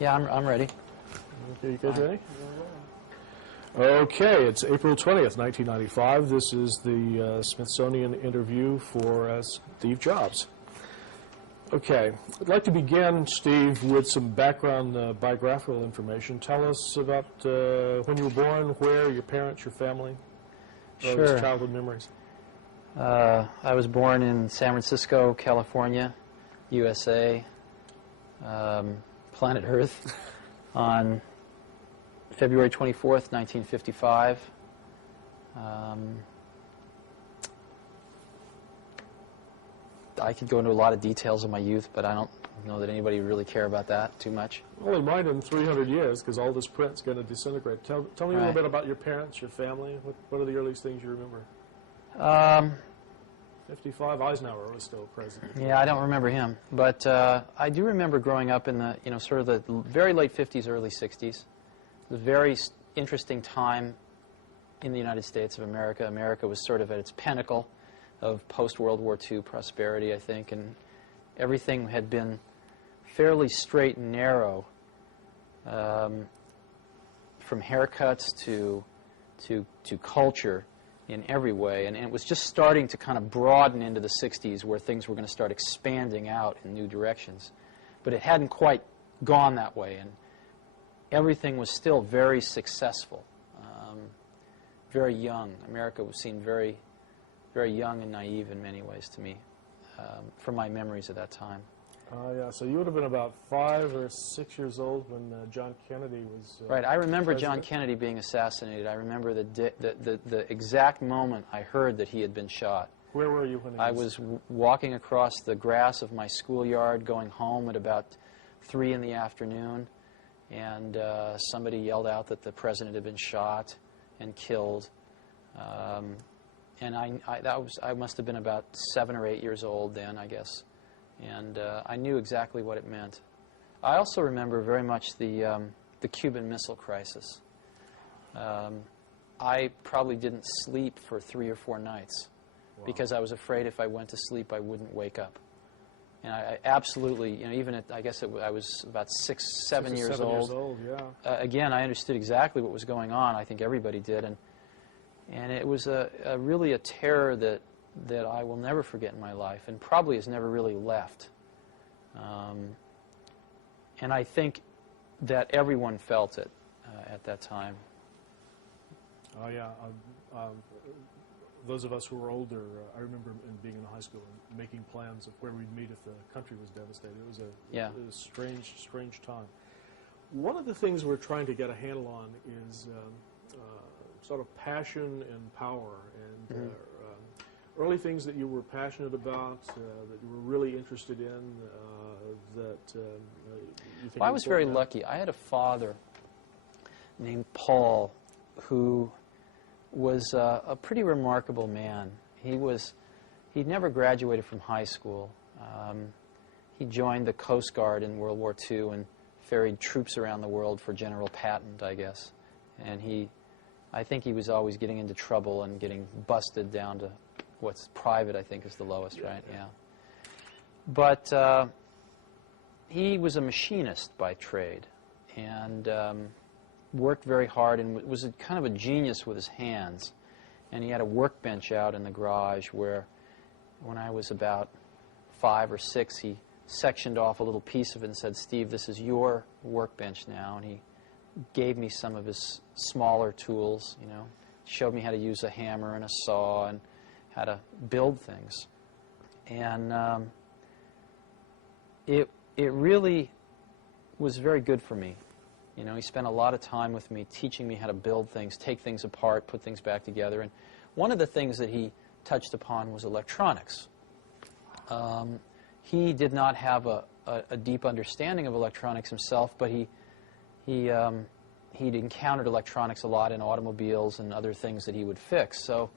Yeah, I'm ready. Okay, you guys ready? Okay, it's April 20th, 1995. This is the Smithsonian interview for Steve Jobs. Okay, I'd like to begin, Steve, with some background biographical information. Tell us about when you were born, where, your parents, your family, Sure. childhood memories. I was born in San Francisco, California, USA, planet Earth, on February 24th, 1955. I could go into a lot of details of my youth, but I don't know that anybody would really care about that too much. Well, it might in 300 years, because all this print's going to disintegrate. Tell me a little bit about your parents, your family. What are the earliest things you remember? 55, Eisenhower was still president. Yeah, I don't remember him, but I do remember growing up in the, sort of the very late 50s, early 60s. It was a very interesting time in the United States of America. America was sort of at its pinnacle of post-World War II prosperity, I think, and everything had been fairly straight and narrow, from haircuts to culture in every way, and it was just starting to kind of broaden into the 60s where things were going to start expanding out in new directions. But it hadn't quite gone that way, and everything was still very successful, very young. America was seen very, very young and naive in many ways to me, from my memories of that time. Yeah, so you would have been about 5 or 6 years old when John Kennedy was right, I remember president. John Kennedy being assassinated. I remember the exact moment I heard that he had been shot. Where were you when I was walking across the grass of my schoolyard going home at about 3 in the afternoon, and somebody yelled out that the president had been shot and killed. And I must have been about 7 or 8 years old then, I guess. And I knew exactly what it meant. I also remember very much the Cuban Missile Crisis. I probably didn't sleep for 3 or 4 nights because I was afraid if I went to sleep I wouldn't wake up. And I absolutely, even at, I guess I was about 6, 7 years old. Yeah. Again, I understood exactly what was going on. I think everybody did. And it was really a terror that I will never forget in my life, and probably has never really left. And I think that everyone felt it at that time. Oh, yeah. Those of us who were older, I remember being in high school and making plans of where we'd meet if the country was devastated. It was a strange, strange time. One of the things we're trying to get a handle on is sort of passion and power, and early things that you were passionate about, that you were really interested in, that you think. Well, I was very lucky. I had a father named Paul who was a pretty remarkable man. He'd never graduated from high school. He joined the Coast Guard in World War II and ferried troops around the world for General Patton, I guess. And I think he was always getting into trouble and getting busted down to what's private, I think, is the lowest, right? Yeah. But he was a machinist by trade and worked very hard and was kind of a genius with his hands. And he had a workbench out in the garage where, when I was about 5 or 6, he sectioned off a little piece of it and said, "Steve, this is your workbench now." And he gave me some of his smaller tools, showed me how to use a hammer and a saw and how to build things. And it really was very good for me. He spent a lot of time with me teaching me how to build things, take things apart, put things back together. And one of the things that he touched upon was electronics. He did not have a deep understanding of electronics himself, but he'd encountered electronics a lot in automobiles and other things that he would fix. So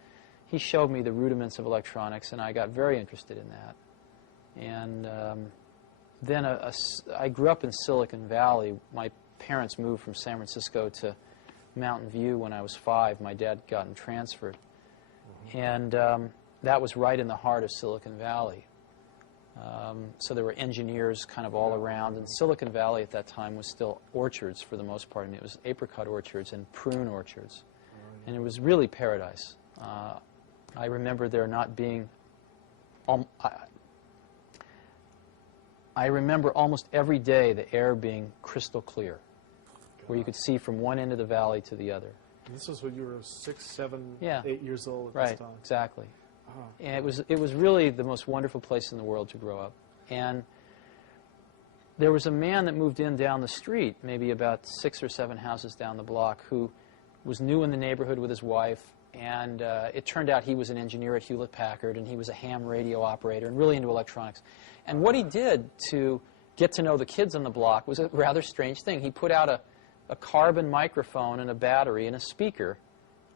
he showed me the rudiments of electronics, and I got very interested in that. And then I grew up in Silicon Valley. My parents moved from San Francisco to Mountain View when I was 5. My dad had gotten transferred. And that was right in the heart of Silicon Valley. So there were engineers kind of all around. And Silicon Valley at that time was still orchards for the most part. I mean, it was apricot orchards and prune orchards. And it was really paradise. I remember there not being... I remember almost every day the air being crystal clear, where you could see from one end of the valley to the other. And this was when you were 6, 7, yeah. 8 years old at right, this time. Exactly. And it was really the most wonderful place in the world to grow up. And there was a man that moved in down the street, maybe about 6 or 7 houses down the block, who was new in the neighborhood with his wife. And it turned out he was an engineer at Hewlett-Packard, and he was a ham radio operator and really into electronics. And what he did to get to know the kids on the block was a rather strange thing. He put out a carbon microphone and a battery and a speaker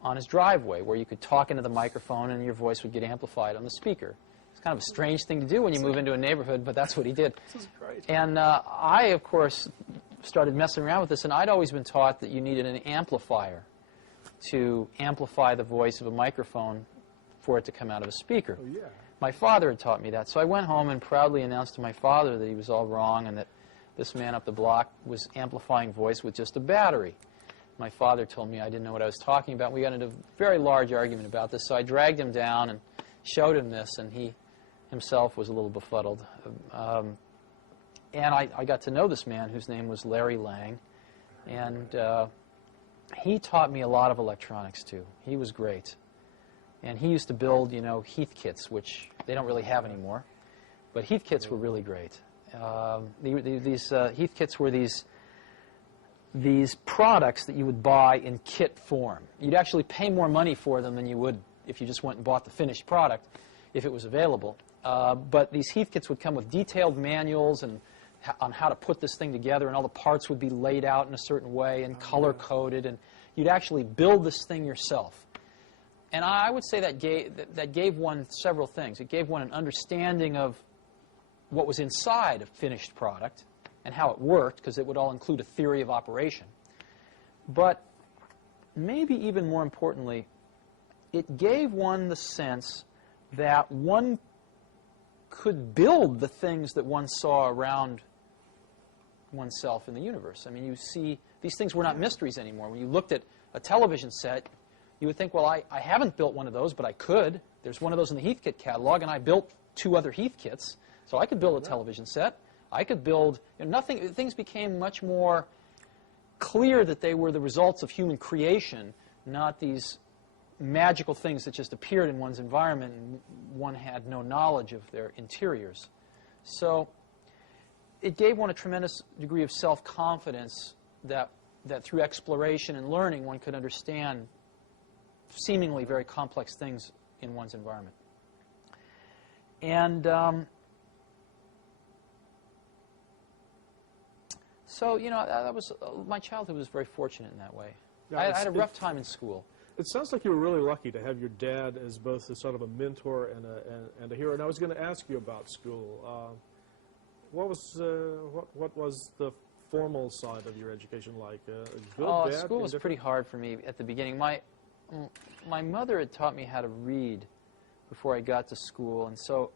on his driveway where you could talk into the microphone and your voice would get amplified on the speaker. It's kind of a strange thing to do when you move into a neighborhood, but that's what he did. This is great. And I, of course, started messing around with this, and I'd always been taught that you needed an amplifier to amplify the voice of a microphone for it to come out of a speaker. Oh, yeah. My father had taught me that, so I went home and proudly announced to my father that he was all wrong and that this man up the block was amplifying voice with just a battery. My father told me I didn't know what I was talking about. We got into a very large argument about this, so I dragged him down and showed him this, and he himself was a little befuddled. And I got to know this man whose name was Larry Lang, and he taught me a lot of electronics, too. He was great. And he used to build, you know, Heathkits, which they don't really have anymore. But Heathkits were really great. These Heathkits were these products that you would buy in kit form. You'd actually pay more money for them than you would if you just went and bought the finished product, if it was available. But these Heathkits would come with detailed manuals and on how to put this thing together, and all the parts would be laid out in a certain way and color-coded, and you'd actually build this thing yourself. And I would say that gave one several things. It gave one an understanding of what was inside a finished product and how it worked, because it would all include a theory of operation. But maybe even more importantly, it gave one the sense that one could build the things that one saw around oneself in the universe. I mean, you see, these things were not mysteries anymore. When you looked at a television set, you would think, well, I haven't built one of those, but I could. There's one of those in the Heathkit catalog, and I built 2 other Heathkits, so I could build a television set. I could build, you know, things became much more clear that they were the results of human creation, not these magical things that just appeared in one's environment and one had no knowledge of their interiors. So it gave one a tremendous degree of self-confidence that through exploration and learning one could understand seemingly very complex things in one's environment. And so, you know, that was my childhood was very fortunate in that way. Yeah, I had a rough time in school. It sounds like you were really lucky to have your dad as both a sort of a mentor and a hero. And I was going to ask you about school. What was the formal side of your education like? Good, bad, school was pretty hard for me at the beginning. My mother had taught me how to read before I got to school, and so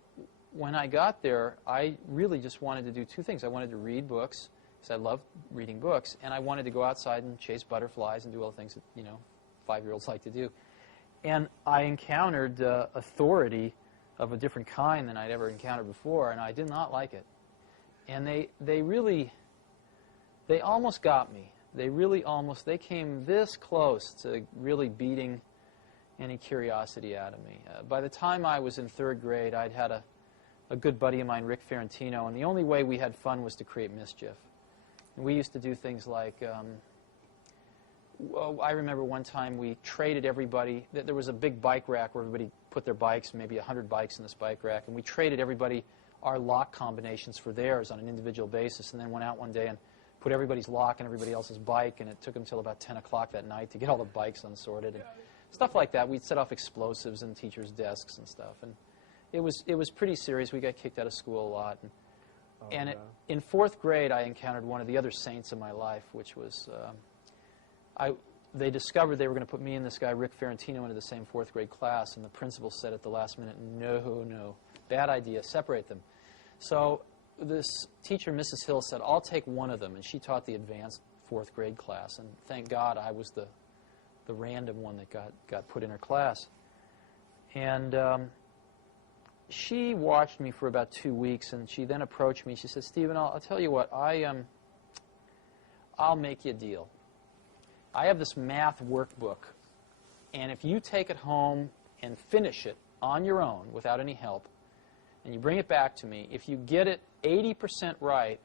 when I got there, I really just wanted to do 2 things. I wanted to read books, because I loved reading books, and I wanted to go outside and chase butterflies and do all the things that, you know, 5-year-olds like to do. And I encountered authority of a different kind than I'd ever encountered before, and I did not like it. And they almost got me. They came this close to really beating any curiosity out of me. By the time I was in 3rd grade, I'd had a good buddy of mine, Rick Ferrantino, and the only way we had fun was to create mischief. And we used to do things like, I remember one time we traded everybody, there was a big bike rack where everybody put their bikes, maybe 100 bikes in this bike rack, and we traded everybody our lock combinations for theirs on an individual basis, and then went out one day and put everybody's lock in everybody else's bike, and it took them until about 10 o'clock that night to get all the bikes unsorted and stuff like that. We'd set off explosives in teachers' desks and stuff, and it was pretty serious. We got kicked out of school a lot. In 4th grade, I encountered one of the other saints in my life, which was they discovered they were going to put me and this guy, Rick Ferrantino, into the same 4th grade class, and the principal said at the last minute, no, bad idea, separate them. So this teacher, Mrs. Hill, said, I'll take one of them, and she taught the advanced 4th grade class, and thank God I was the random one that got put in her class. And she watched me for about 2 weeks, and she then approached me. She said, Stephen, I'll tell you what, I'll make you a deal. I have this math workbook, and if you take it home and finish it on your own without any help, and you bring it back to me, if you get it 80% right,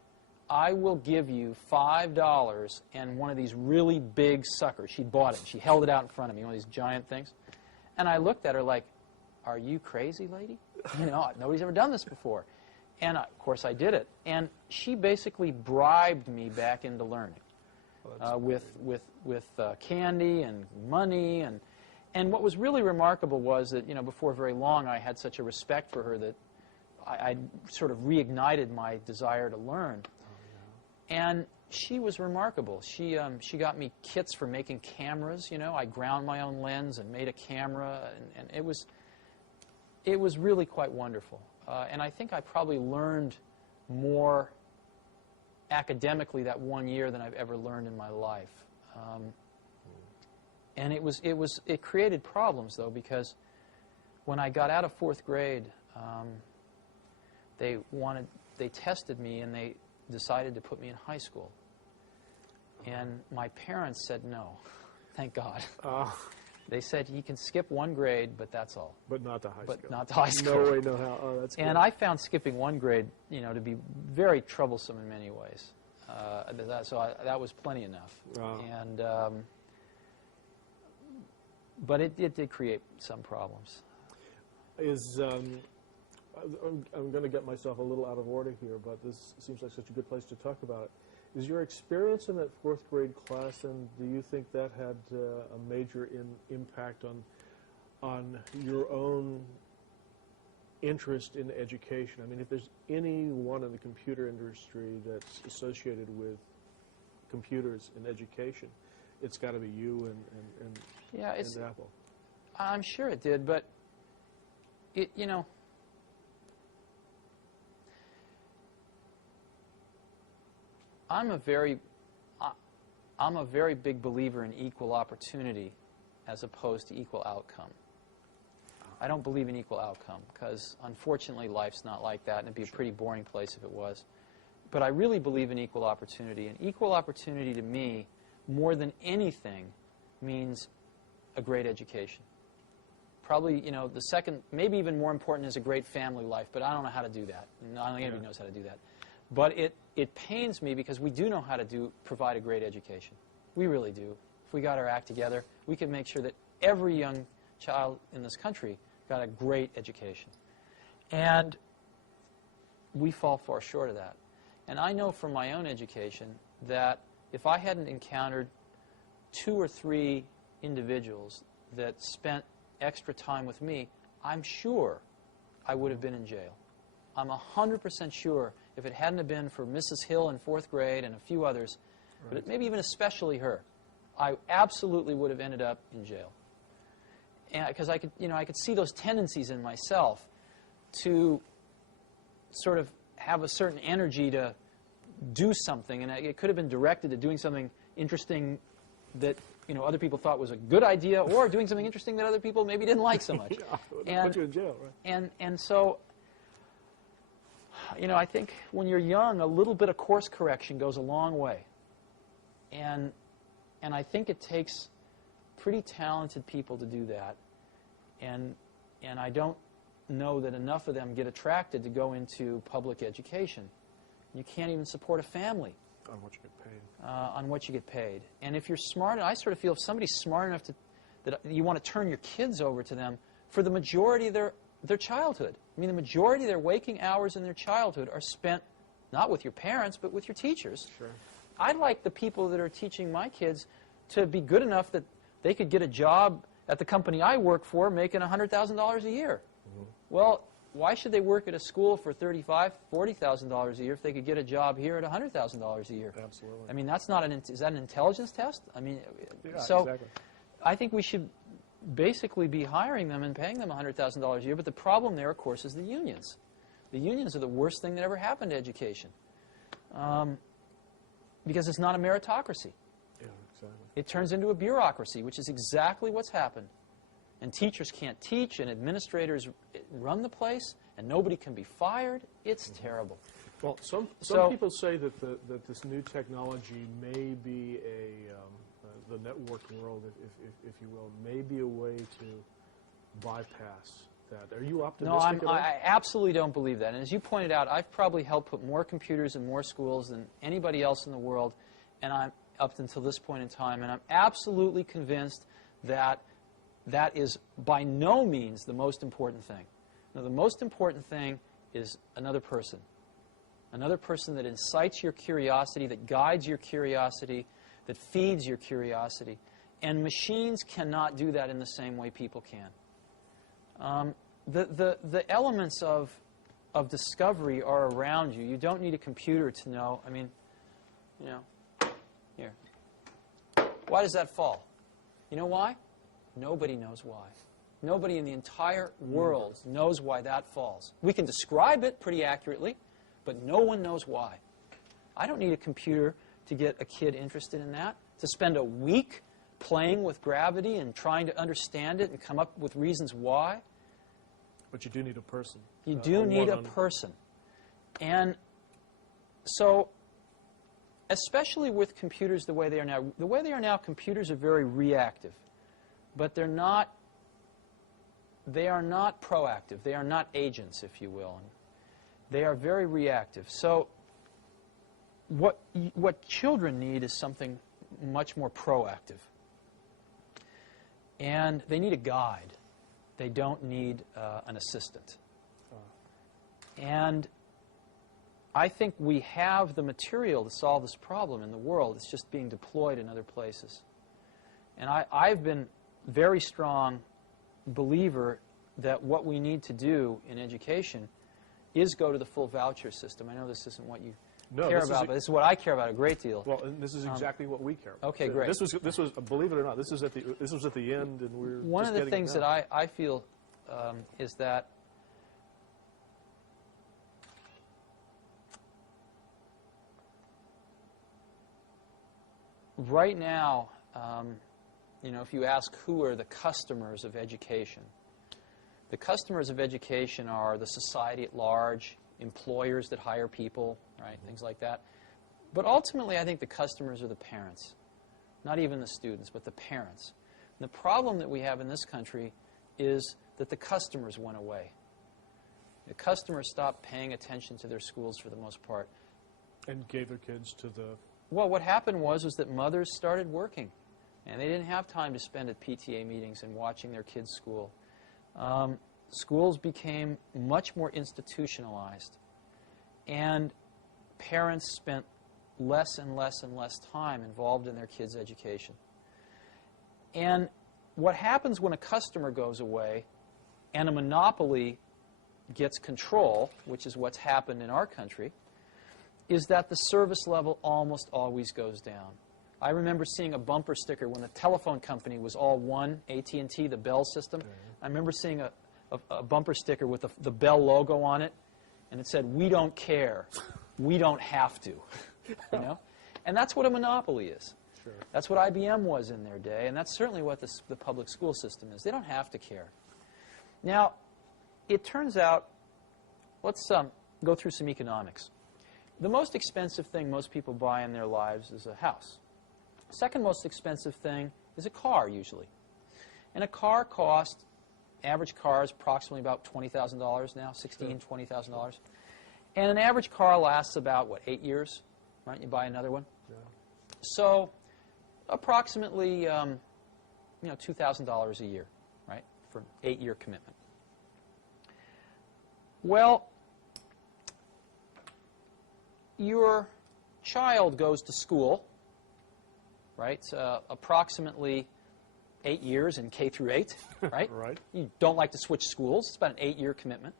I will give you $5 and one of these really big suckers. She bought it. She held it out in front of me, one of these giant things. And I looked at her like, are you crazy, lady? You know, nobody's ever done this before. And, of course, I did it. And she basically bribed me back into learning with candy and money. And what was really remarkable was that, you know, before very long, I had such a respect for her that I sort of reignited my desire to learn. And she was remarkable. She got me kits for making cameras. You know, I ground my own lens and made a camera, and it was really quite wonderful. And I think I probably learned more academically that 1 year than I've ever learned in my life. And it created problems, though, because when I got out of 4th grade, they tested me and they decided to put me in high school. And my parents said no, thank God. They said you can skip 1 grade, but that's all. But not to high school. But not to high school. No way, no how. Oh, that's good. And I found skipping 1 grade, you know, to be very troublesome in many ways. That was plenty enough. And but it did create some problems. I'm going to get myself a little out of order here, but this seems like such a good place to talk about it. Is your experience in that 4th grade class, and do you think that had a major impact on your own interest in education? I mean, if there's anyone in the computer industry that's associated with computers and education, it's got to be you and Apple. I'm sure it did, but you know, I'm a very big believer in equal opportunity as opposed to equal outcome. I don't believe in equal outcome because, unfortunately, life's not like that, and it'd be a pretty boring place if it was. But I really believe in equal opportunity, and equal opportunity to me, more than anything, means a great education. Probably, you know, the second, maybe even more important is a great family life, but I don't know how to do that. I don't think anybody knows how to do that. But it pains me because we do know how to provide a great education. We really do. If we got our act together, we could make sure that every young child in this country got a great education. And we fall far short of that. And I know from my own education that if I hadn't encountered 2 or 3 individuals that spent extra time with me, I'm sure I would have been in jail. I'm 100% sure if it hadn't have been for Mrs. Hill in 4th grade and a few others, but maybe even especially her, I absolutely would have ended up in jail. Because I could see those tendencies in myself to sort of have a certain energy to do something, and it could have been directed to doing something interesting that other people thought was a good idea, or doing something interesting that other people maybe didn't like so much. Put you in jail, right? And so, I think when you're young, a little bit of course correction goes a long way. And I think it takes pretty talented people to do that. And I don't know that enough of them get attracted to go into public education. You can't even support a family on what you get paid. On what you get paid. And if you're smart, I sort of feel if somebody's smart enough that you want to turn your kids over to them for the majority of their childhood. I mean, the majority of their waking hours in their childhood are spent not with your parents, but with your teachers. Sure. I'd like the people that are teaching my kids to be good enough that they could get a job at the company I work for making $100,000 a year. Mm-hmm. Well, why should they work at a school for $35,000, $40,000 a year if they could get a job here at $100,000 a year? Absolutely. I mean, that's not is that an intelligence test? I mean, exactly. I think we should basically be hiring them and paying them $100,000 a year. But the problem there, of course, is the unions. The unions are the worst thing that ever happened to education. Because it's not a meritocracy. Yeah, exactly. It turns into a bureaucracy, which is exactly what's happened. And teachers can't teach, and administrators run the place, and nobody can be fired. It's terrible. Well, some people say that this new technology may be the networked world, if you will, may be a way to bypass that. Are you optimistic? No, I absolutely don't believe that. And as you pointed out, I've probably helped put more computers in more schools than anybody else in the world, and I'm up until this point in time, and I'm absolutely convinced that that is by no means the most important thing. Now, the most important thing is another person that incites your curiosity, that guides your curiosity, that feeds your curiosity. And machines cannot do that in the same way people can. The elements of discovery are around you. You don't need a computer to know. I mean, you know, here. Why does that fall? You know why? Nobody knows why. Nobody in the entire world knows why that falls. We can describe it pretty accurately, but no one knows why. I don't need a computer to get a kid interested in that, to spend a week playing with gravity and trying to understand it and come up with reasons why. But you do need a person. You do need a person. And so, especially with computers the way they are now, computers are very reactive. But they are not proactive. They are not agents, if you will. They are very reactive. So what children need is something much more proactive. And they need a guide. They don't need an assistant. And I think we have the material to solve this problem in the world. It's just being deployed in other places. And I've been very strong believer that what we need to do in education is go to the full voucher system. I know this isn't what you care about, but this is what I care about a great deal. Well, and this is exactly what we care about. Okay, great. This was believe it or not, this was at the end, and we're one of the things that I feel is that right now, you know, if you ask who are the customers of education, the customers of education are the society at large, employers that hire people, right, things like that. But ultimately, I think the customers are the parents, not even the students, but the parents. And the problem that we have in this country is that the customers went away. The customers stopped paying attention to their schools for the most part. And gave their kids to the... Well, what happened was that mothers started working. And they didn't have time to spend at PTA meetings and watching their kids' school. Schools became much more institutionalized. And parents spent less and less and less time involved in their kids' education. And what happens when a customer goes away and a monopoly gets control, which is what's happened in our country, is that the service level almost always goes down. I remember seeing a bumper sticker when the telephone company was all one, AT&T, the Bell system. I remember seeing a bumper sticker with the Bell logo on it, and it said, "We don't care. We don't have to." You know? And that's what a monopoly is. Sure. That's what IBM was in their day, and that's certainly what the public school system is. They don't have to care. Now, it turns out, let's go through some economics. The most expensive thing most people buy in their lives is a house. Second most expensive thing is a car, usually. And a car costs, average car is approximately about $20,000 now, $16,000, $20,000. And an average car lasts about, what, 8 years? Right? You buy another one. Yeah. So approximately, $2,000 a year, right, for an 8-year commitment. Well, your child goes to school, right, approximately 8 years in K through 8, right? Right. You don't like to switch schools. It's about an 8-year commitment.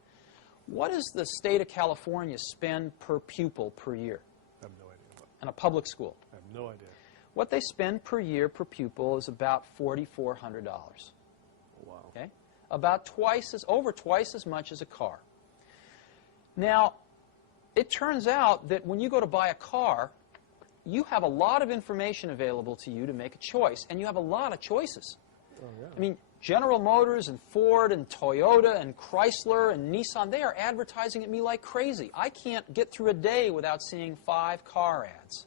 What does the state of California spend per pupil per year? I have no idea. In a public school? I have no idea. What they spend per year per pupil is about $4,400. Wow. Okay? Over twice as much as a car. Now, it turns out that when you go to buy a car, you have a lot of information available to you to make a choice, and you have a lot of choices. Oh, yeah. I mean, General Motors and Ford and Toyota and Chrysler and Nissan, they are advertising at me like crazy. I can't get through a day without seeing 5 car ads.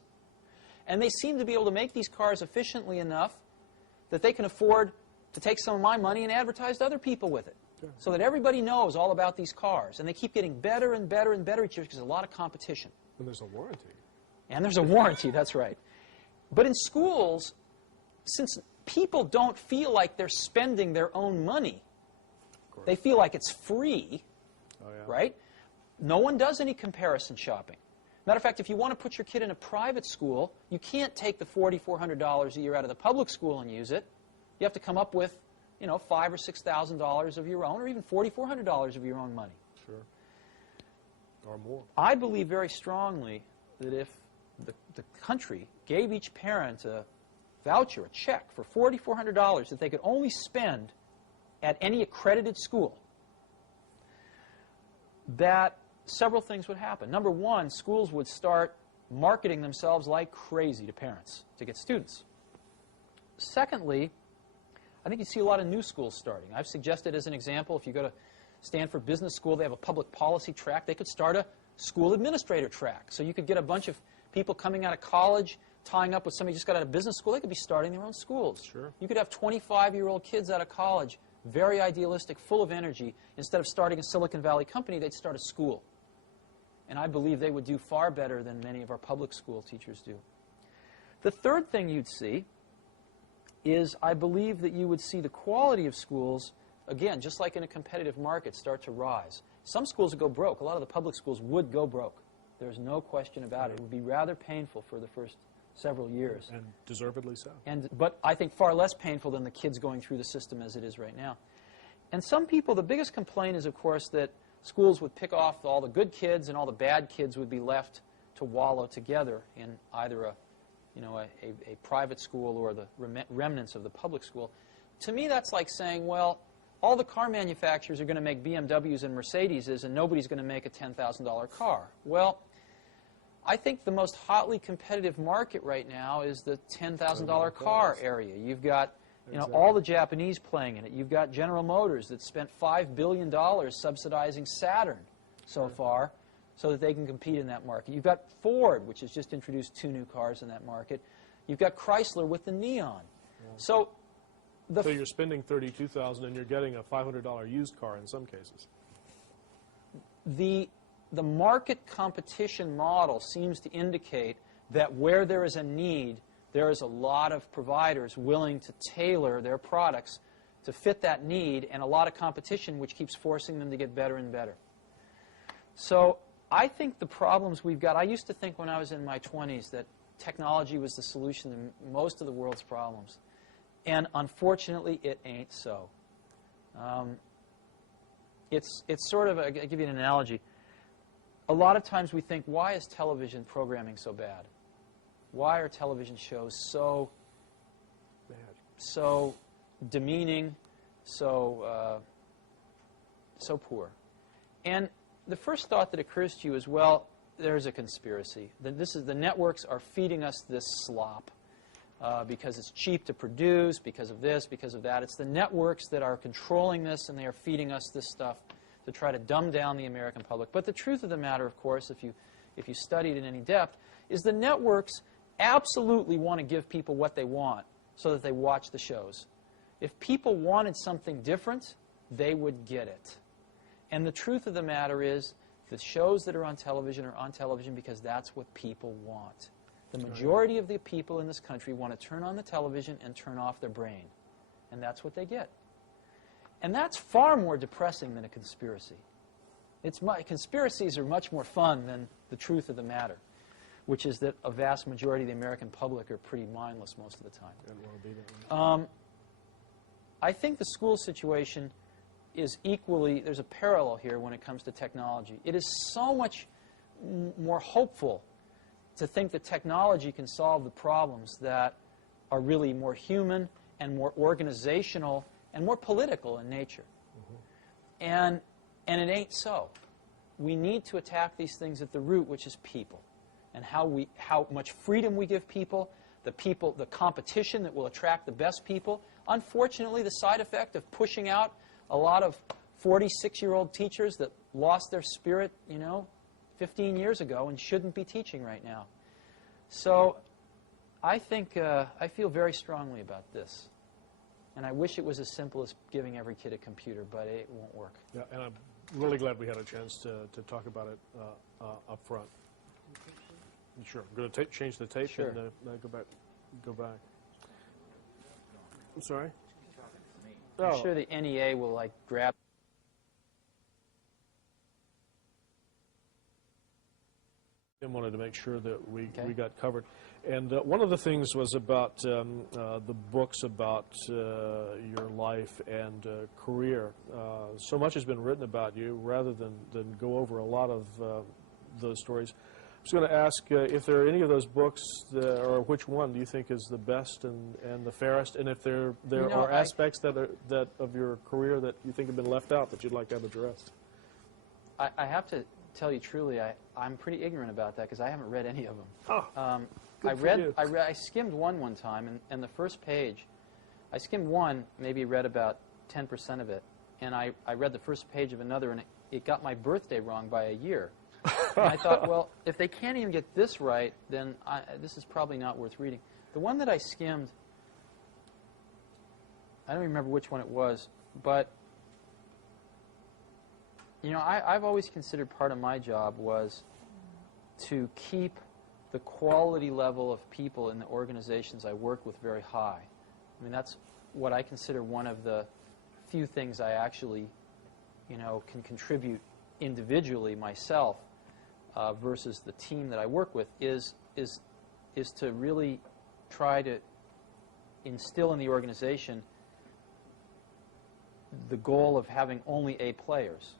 And they seem to be able to make these cars efficiently enough that they can afford to take some of my money and advertise to other people with it. Sure. So that everybody knows all about these cars. And they keep getting better and better and better each year because there's a lot of competition. And there's a warranty. And there's a warranty, that's right. But in schools, since people don't feel like they're spending their own money, they feel like it's free, right? No one does any comparison shopping. Matter of fact, if you want to put your kid in a private school, you can't take the $4,400 a year out of the public school and use it. You have to come up with, you know, $5,000 or $6,000 of your own, or even $4,400 of your own money. Sure. Or more. I believe very strongly that if the country gave each parent a voucher, a check for $4,400 that they could only spend at any accredited school, that several things would happen. Number one, schools would start marketing themselves like crazy to parents to get students. Secondly, I think you see a lot of new schools starting. I've suggested as an example, if you go to Stanford Business School, they have a public policy track. They could start a school administrator track. So you could get a bunch of people coming out of college, tying up with somebody who just got out of business school. They could be starting their own schools. Sure. You could have 25-year-old kids out of college, very idealistic, full of energy. Instead of starting a Silicon Valley company, they'd start a school. And I believe they would do far better than many of our public school teachers do. The third thing you'd see is I believe that you would see the quality of schools, again, just like in a competitive market, start to rise. Some schools would go broke. A lot of the public schools would go broke. There's no question about it. It would be rather painful for the first several years. And deservedly so. But I think far less painful than the kids going through the system as it is right now. And some people, the biggest complaint is, of course, that schools would pick off all the good kids and all the bad kids would be left to wallow together in either a private school or the remnants of the public school. To me, that's like saying, well, all the car manufacturers are going to make BMWs and Mercedeses and nobody's going to make a $10,000 car. Well, I think the most hotly competitive market right now is the $10,000 car area. You've got all the Japanese playing in it. You've got General Motors that spent $5 billion subsidizing Saturn so far so that they can compete in that market. You've got Ford, which has just introduced 2 new cars in that market. You've got Chrysler with the Neon. So you're spending $32,000 and you're getting a $500 used car in some cases. The market competition model seems to indicate that where there is a need, there is a lot of providers willing to tailor their products to fit that need, and a lot of competition which keeps forcing them to get better and better. So I think the problems we've got, I used to think when I was in my 20s that technology was the solution to most of the world's problems. And unfortunately, it ain't so. It's sort of, I'll give you an analogy. A lot of times we think, why is television programming so bad? Why are television shows so bad, so demeaning, so poor? And the first thought that occurs to you is, well, there's a conspiracy. The networks are feeding us this slop because it's cheap to produce, because of this, because of that. It's the networks that are controlling this, and they are feeding us this stuff to try to dumb down the American public. But the truth of the matter, of course, if you study it in any depth, is the networks absolutely want to give people what they want so that they watch the shows. If people wanted something different, they would get it. And the truth of the matter is, the shows that are on television because that's what people want. The majority of the people in this country want to turn on the television and turn off their brain. And that's what they get. And that's far more depressing than a conspiracy. Conspiracies are much more fun than the truth of the matter, which is that a vast majority of the American public are pretty mindless most of the time. And want to be that way. I think the school situation is equally, there's a parallel here when it comes to technology. It is so much more hopeful to think that technology can solve the problems that are really more human and more organizational and more political in nature. And it ain't so. we need to attack these things at the root, which is people, and how much freedom we give people, the competition that will attract the best people. Unfortunately, the side effect of pushing out a lot of 46-year-old teachers that lost their spirit, 15 years ago and shouldn't be teaching right now. So I think I feel very strongly about this. And I wish it was as simple as giving every kid a computer, but it won't work. Yeah, and I'm really glad we had a chance to talk about it up front. Sure. I'm going to change the tape Sure. and go back. I'm sorry? I'm sure the NEA will grab. I wanted to make sure that we got covered. And one of the things was about the books about your life and career. So much has been written about you. Rather than go over a lot of those stories, I was going to ask if there are any of those books, or which one do you think is the best and the fairest, and if there are aspects that of your career that you think have been left out that you'd like to have addressed. I have to tell you truly, I'm pretty ignorant about that because I haven't read any of them. Oh, I skimmed one time, and the first page, I skimmed one, maybe read about 10% of it, and I read the first page of another, and it got my birthday wrong by a year. And I thought, well, if they can't even get this right, then this is probably not worth reading. The one that I skimmed, I don't remember which one it was, but I've always considered part of my job was to keep the quality level of people in the organizations I work with very high. I mean, that's what I consider one of the few things I actually, can contribute individually myself versus the team that I work with is to really try to instill in the organization the goal of having only A players.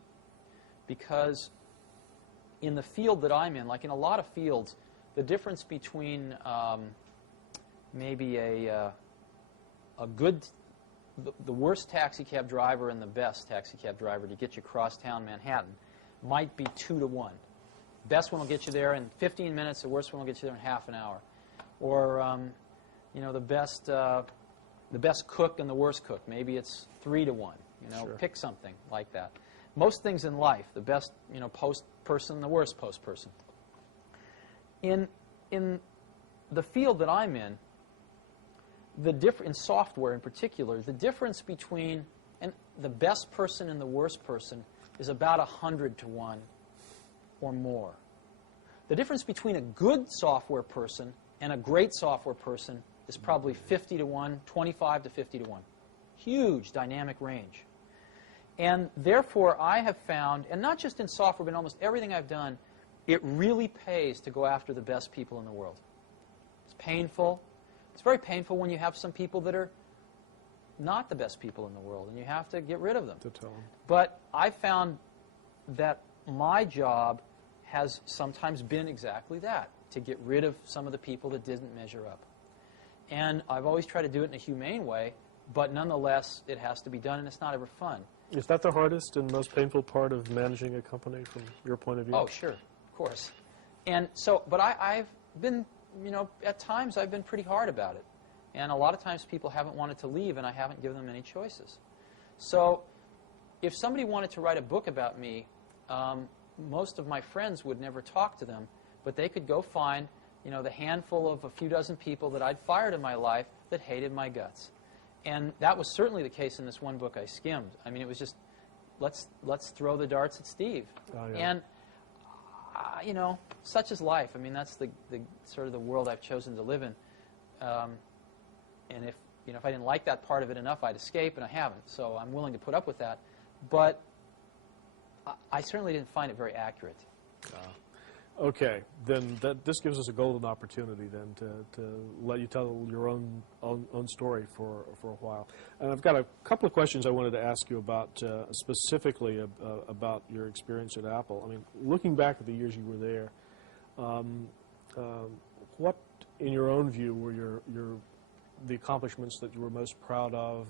Because in the field that I'm in, like in a lot of fields, the difference between maybe the worst taxi cab driver and the best taxi cab driver to get you across town Manhattan might be 2 to 1. Best one will get you there in 15 minutes. The worst one will get you there in half an hour. Or the best cook and the worst cook, maybe it's 3 to 1. Sure. Pick something like that. Most things in life, the best post person, the worst post person. In the field that I'm in, in software in particular, the difference between the best person and the worst person is about 100 to 1 or more. The difference between a good software person and a great software person is probably 50 to 1, 25 to 50 to 1. Huge dynamic range. And therefore, I have found, and not just in software, but in almost everything I've done, it really pays to go after the best people in the world. It's painful. It's very painful when you have some people that are not the best people in the world, and you have to get rid of them. To tell them. But I found that my job has sometimes been exactly that, to get rid of some of the people that didn't measure up. And I've always tried to do it in a humane way, but nonetheless, it has to be done, and it's not ever fun. Is that the hardest and most painful part of managing a company from your point of view? Oh, sure, of course. And so, but I've been, at times I've been pretty hard about it. And a lot of times people haven't wanted to leave, and I haven't given them any choices. So if somebody wanted to write a book about me, most of my friends would never talk to them, but they could go find, the handful of a few dozen people that I'd fired in my life that hated my guts. And that was certainly the case in this one book I skimmed. I mean, it was just, let's throw the darts at Steve. Oh, yeah. And, such is life. I mean, that's the sort of the world I've chosen to live in. And if I didn't like that part of it enough, I'd escape, and I haven't. So I'm willing to put up with that. But I certainly didn't find it very accurate. Okay, then this gives us a golden opportunity then to let you tell your own story for a while. And I've got a couple of questions I wanted to ask you about specifically about your experience at Apple. I mean, looking back at the years you were there, what, in your own view, were the accomplishments that you were most proud of?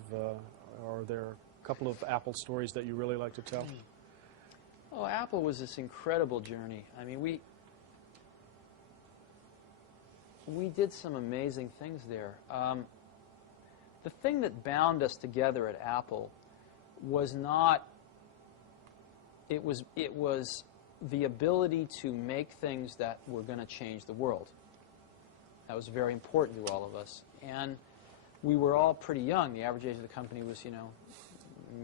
Are there a couple of Apple stories that you really like to tell? Oh, Apple was this incredible journey. I mean, we did some amazing things there. The thing that bound us together at Apple was not, it was the ability to make things that were going to change the world. That was very important to all of us. And we were all pretty young. The average age of the company was,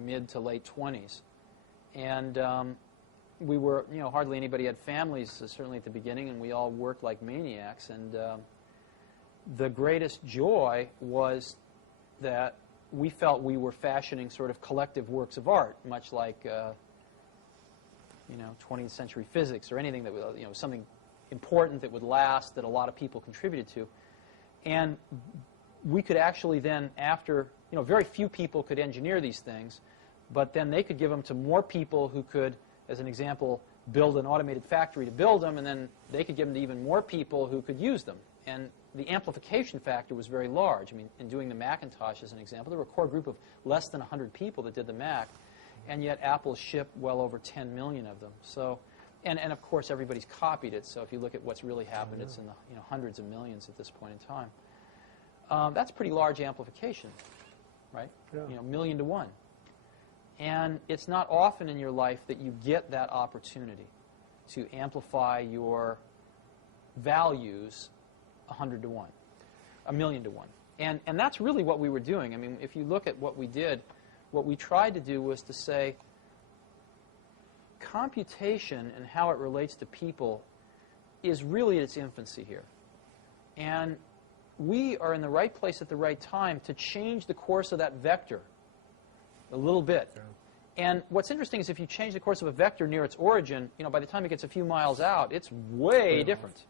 mid to late 20s. And we were, hardly anybody had families, certainly at the beginning, and we all worked like maniacs. And the greatest joy was that we felt we were fashioning sort of collective works of art, much like, 20th century physics or anything that, something important that would last, that a lot of people contributed to. And we could actually then, after, very few people could engineer these things, but then they could give them to more people who could, as an example, build an automated factory to build them, and then they could give them to even more people who could use them. And the amplification factor was very large. I mean, in doing the Macintosh as an example, there were a core group of less than 100 people that did the Mac, and yet Apple shipped well over 10 million of them. So, and of course, everybody's copied it. So if you look at what's really happened, it's in the hundreds of millions at this point in time. That's pretty large amplification, right? Yeah. 1,000,000 to 1. And it's not often in your life that you get that opportunity to amplify your values 100 to 1, 1,000,000 to 1. And that's really what we were doing. I mean, if you look at what we did, what we tried to do was to say, computation and how it relates to people is really at its infancy here. And we are in the right place at the right time to change the course of that vector a little bit. Yeah. And what's interesting is if you change the course of a vector near its origin, by the time it gets a few miles out, it's way different.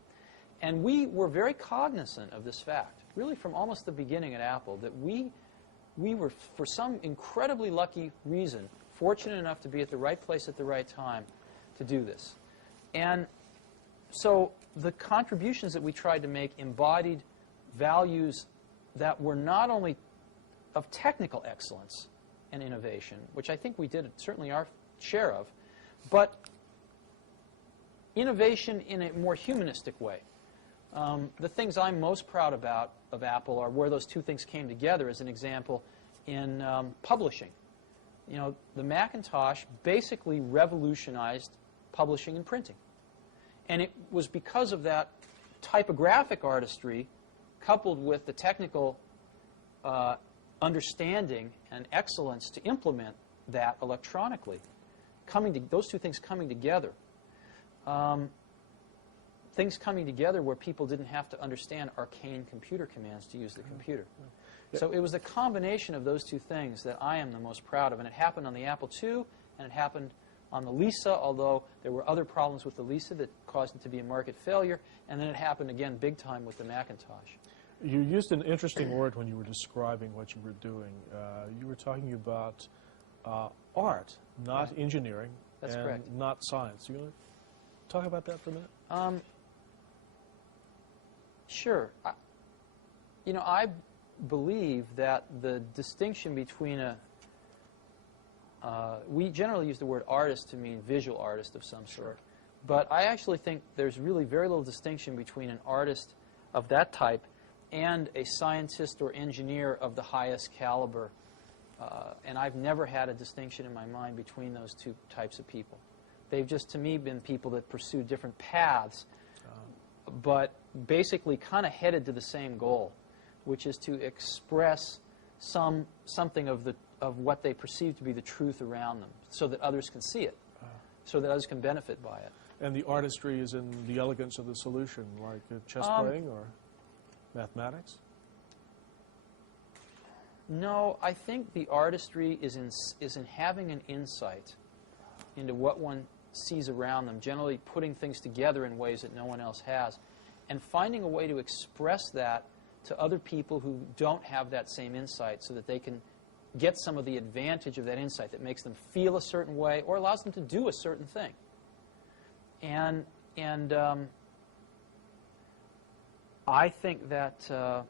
And we were very cognizant of this fact, really from almost the beginning at Apple, that we were, for some incredibly lucky reason, fortunate enough to be at the right place at the right time to do this. And so the contributions that we tried to make embodied values that were not only of technical excellence and innovation, which I think we did certainly our share of, but innovation in a more humanistic way. The things I'm most proud about of Apple are where those two things came together, as an example, in publishing. The Macintosh basically revolutionized publishing and printing. And it was because of that typographic artistry coupled with the technical understanding and excellence to implement that electronically, those two things coming together. Things coming together where people didn't have to understand arcane computer commands to use the computer. So it was the combination of those two things that I am the most proud of. And it happened on the Apple II, and it happened on the Lisa, although there were other problems with the Lisa that caused it to be a market failure. And then it happened again big time with the Macintosh. You used an interesting word when you were describing what you were doing. You were talking about art, not engineering. That's and correct. Not science. You want to talk about that for a minute? Sure. I believe that the distinction between we generally use the word artist to mean visual artist of some sort. But I actually think there's really very little distinction between an artist of that type and a scientist or engineer of the highest caliber. And I've never had a distinction in my mind between those two types of people. They've just, to me, been people that pursue different paths, but basically kind of headed to the same goal, which is to express something of what they perceive to be the truth around them, so that others can see it, so that others can benefit by it. And the artistry is in the elegance of the solution, like chess playing or mathematics? No, I think the artistry is in having an insight into what one sees around them, generally putting things together in ways that no one else has, and finding a way to express that to other people who don't have that same insight, so that they can get some of the advantage of that insight that makes them feel a certain way or allows them to do a certain thing. And I think that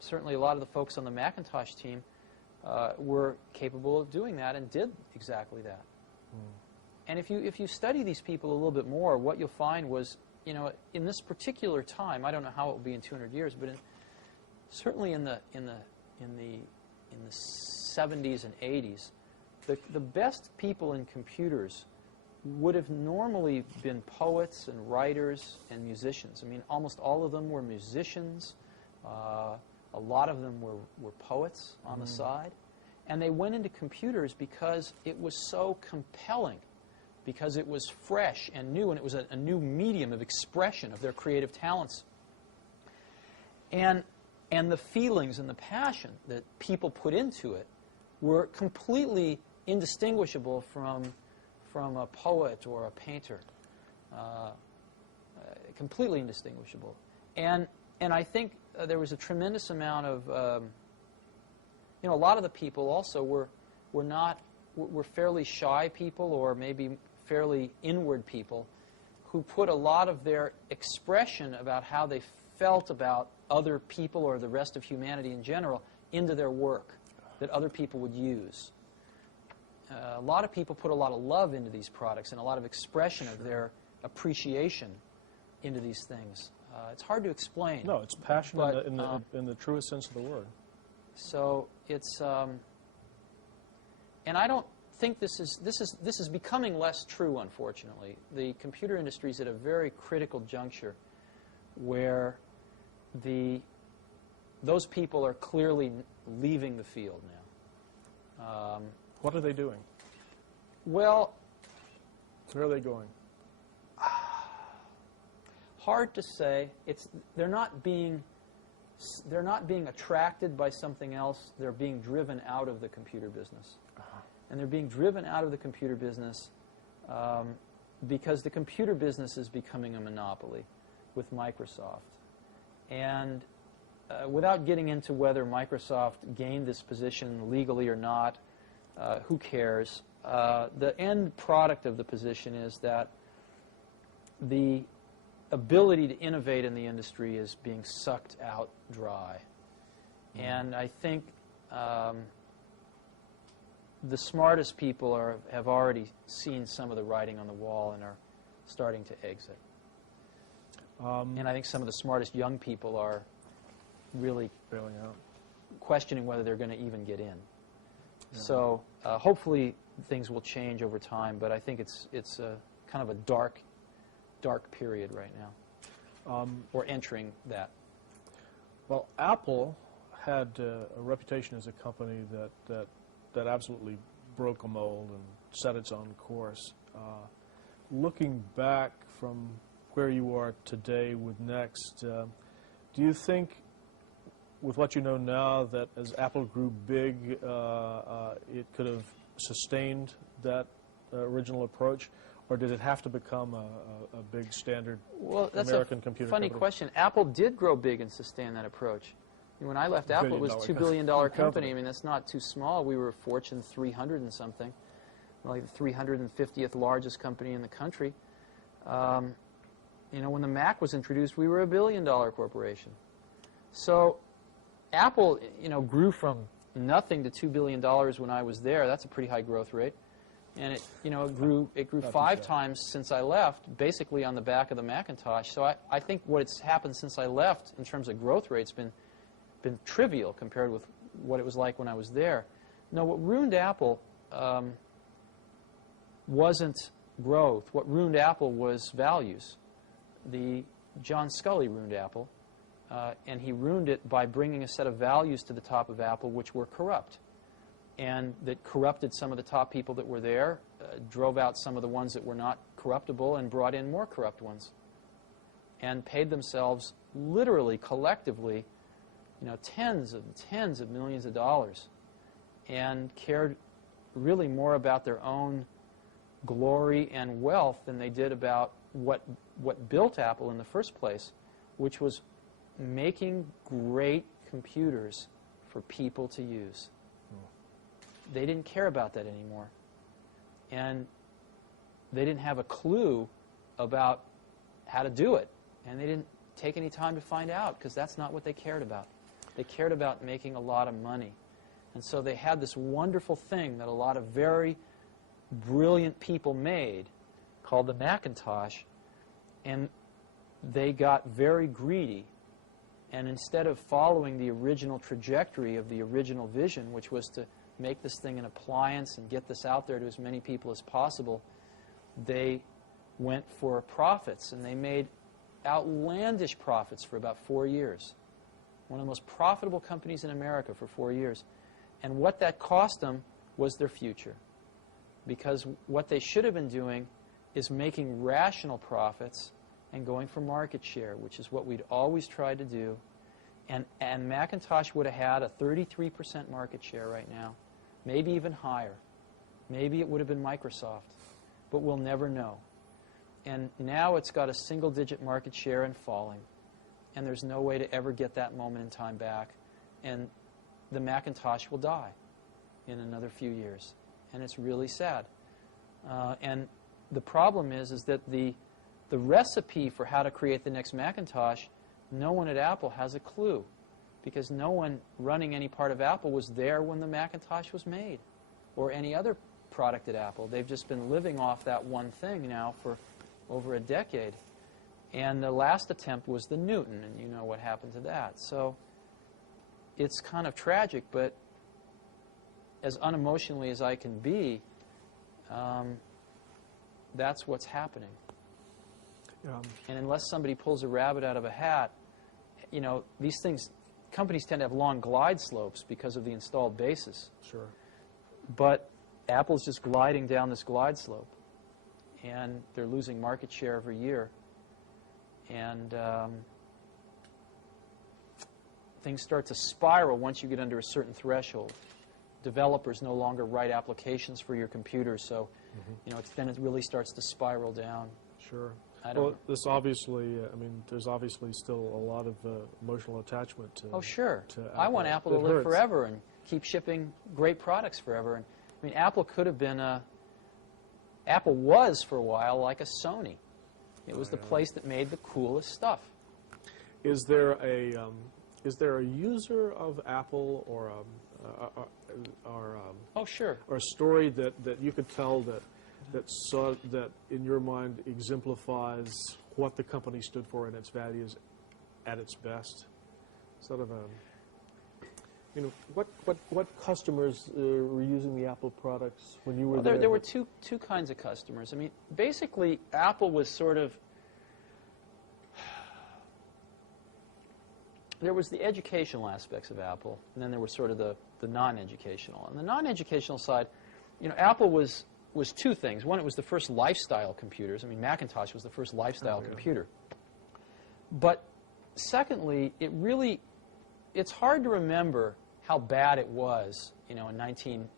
certainly a lot of the folks on the Macintosh team were capable of doing that and did exactly that. And if you study these people a little bit more, what you'll find was, in this particular time, I don't know how it will be in 200 years, but certainly in the 70s and 80s, the best people in computers would have normally been poets and writers and musicians. I mean, almost all of them were musicians. A lot of them were poets on the side. And they went into computers because it was so compelling, because it was fresh and new, and it was a new medium of expression of their creative talents. And the feelings and the passion that people put into it were completely indistinguishable from a poet or a painter. Completely indistinguishable. And I think there was a tremendous amount of, a lot of the people also were fairly shy people, or maybe fairly inward people, who put a lot of their expression about how they felt about other people or the rest of humanity in general into their work that other people would use. A lot of people put a lot of love into these products and a lot of expression of their appreciation into these things. It's hard to explain. No, it's passion in the truest sense of the word. So it's, and I don't think this is becoming less true, unfortunately. The computer industry is at a very critical juncture where those people are clearly leaving the field now. What are they doing? Well, where are they going? Hard to say. They're not being attracted by something else. They're being driven out of the computer business. And they're being driven out of the computer business because the computer business is becoming a monopoly with Microsoft. And without getting into whether Microsoft gained this position legally or not, who cares? The end product of the position is that the ability to innovate in the industry is being sucked out dry. And I think the smartest people have already seen some of the writing on the wall and are starting to exit. And I think some of the smartest young people are really bailing out, questioning whether they're going to even get in. Yeah. So hopefully things will change over time, but I think it's kind of a dark period right now. We're entering that. Well, Apple had a reputation as a company that absolutely broke a mold and set its own course. Looking back from where you are today with Next, do you think, with what you know now, that as Apple grew big, it could have sustained that original approach, or did it have to become a big standard American computer funny company? Question. Apple did grow big and sustain that approach. When I left Apple, it was a $2 billion company. I mean, that's not too small. We were Fortune 300 and something, like the 350th largest company in the country. When the Mac was introduced, we were a $1 billion corporation. So Apple, grew from nothing to $2 billion when I was there. That's a pretty high growth rate. And it grew 5 times since I left, basically on the back of the Macintosh. So I think what's happened since I left in terms of growth rate's been trivial compared with what it was like when I was there. No, what ruined Apple wasn't growth. What ruined Apple was values. John Sculley ruined Apple, and he ruined it by bringing a set of values to the top of Apple which were corrupt, and that corrupted some of the top people that were there, drove out some of the ones that were not corruptible, and brought in more corrupt ones, and paid themselves literally, collectively, tens of millions of dollars, and cared really more about their own glory and wealth than they did about what built Apple in the first place, which was making great computers for people to use. They didn't care about that anymore. And they didn't have a clue about how to do it. And they didn't take any time to find out, because that's not what they cared about. They cared about making a lot of money. And so they had this wonderful thing that a lot of very brilliant people made called the Macintosh, and they got very greedy. And instead of following the original trajectory of the original vision, which was to make this thing an appliance and get this out there to as many people as possible, they went for profits, and they made outlandish profits for about 4 years. One of the most profitable companies in America for 4 years. And what that cost them was their future. Because what they should have been doing is making rational profits and going for market share, which is what we'd always tried to do. And Macintosh would have had a 33% market share right now, maybe even higher. Maybe it would have been Microsoft, but we'll never know. And now it's got a single-digit market share and falling. And there's no way to ever get that moment in time back. And the Macintosh will die in another few years. And it's really sad. And the problem is that the recipe for how to create the next Macintosh, no one at Apple has a clue, because no one running any part of Apple was there when the Macintosh was made, or any other product at Apple. They've just been living off that one thing now for over a decade. And the last attempt was the Newton, and you know what happened to that. So it's kind of tragic, but as unemotionally as I can be, that's what's happening. And unless somebody pulls a rabbit out of a hat, you know, these things, companies tend to have long glide slopes because of the installed bases. Sure. But Apple's just gliding down this glide slope, and they're losing market share every year. And things start to spiral once you get under a certain threshold. Developers no longer write applications for your computer, so you know, then it really starts to spiral down. Sure. Well, this obviously, I mean, there's obviously still a lot of emotional attachment to. Oh, sure. To Apple. I want Apple to live forever and keep shipping great products forever. And I mean, Apple could have been Apple was for a while like a Sony. It was the place that made the coolest stuff. Is there a user of Apple or oh, sure. or a story that you could tell that in your mind exemplifies what the company stood for and its values at its best? Sort of you know, what customers were using the Apple products when you were there? There were two kinds of customers. I mean, basically, Apple was sort of, there was the educational aspects of Apple, and then there was sort of the non-educational. On the non-educational side, you know, Apple was two things. One, it was the first lifestyle computers. I mean, Macintosh was the first lifestyle computer. But secondly, it's hard to remember how bad it was, you know, in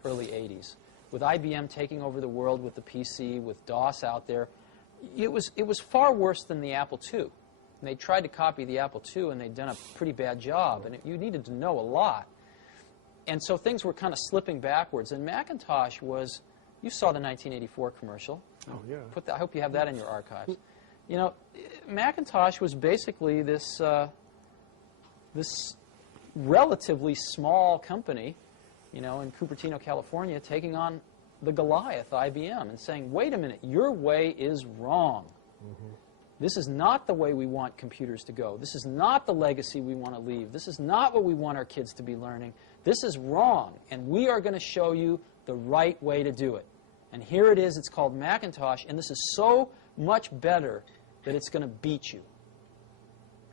early 80s, with IBM taking over the world with the PC, with DOS out there. It was far worse than the Apple II. And they tried to copy the Apple II, and they'd done a pretty bad job, and you needed to know a lot. And so things were kind of slipping backwards. And Macintosh was, you saw the 1984 commercial. Oh, yeah. I hope you have that in your archives. You know, Macintosh was basically this relatively small company, you know, in Cupertino, California, taking on the Goliath, IBM, and saying, wait a minute, your way is wrong. This is not the way we want computers to go. This is not the legacy we want to leave. This is not what we want our kids to be learning. This is wrong, and we are going to show you the right way to do it. And here it is. It's called Macintosh, and this is so much better that it's going to beat you.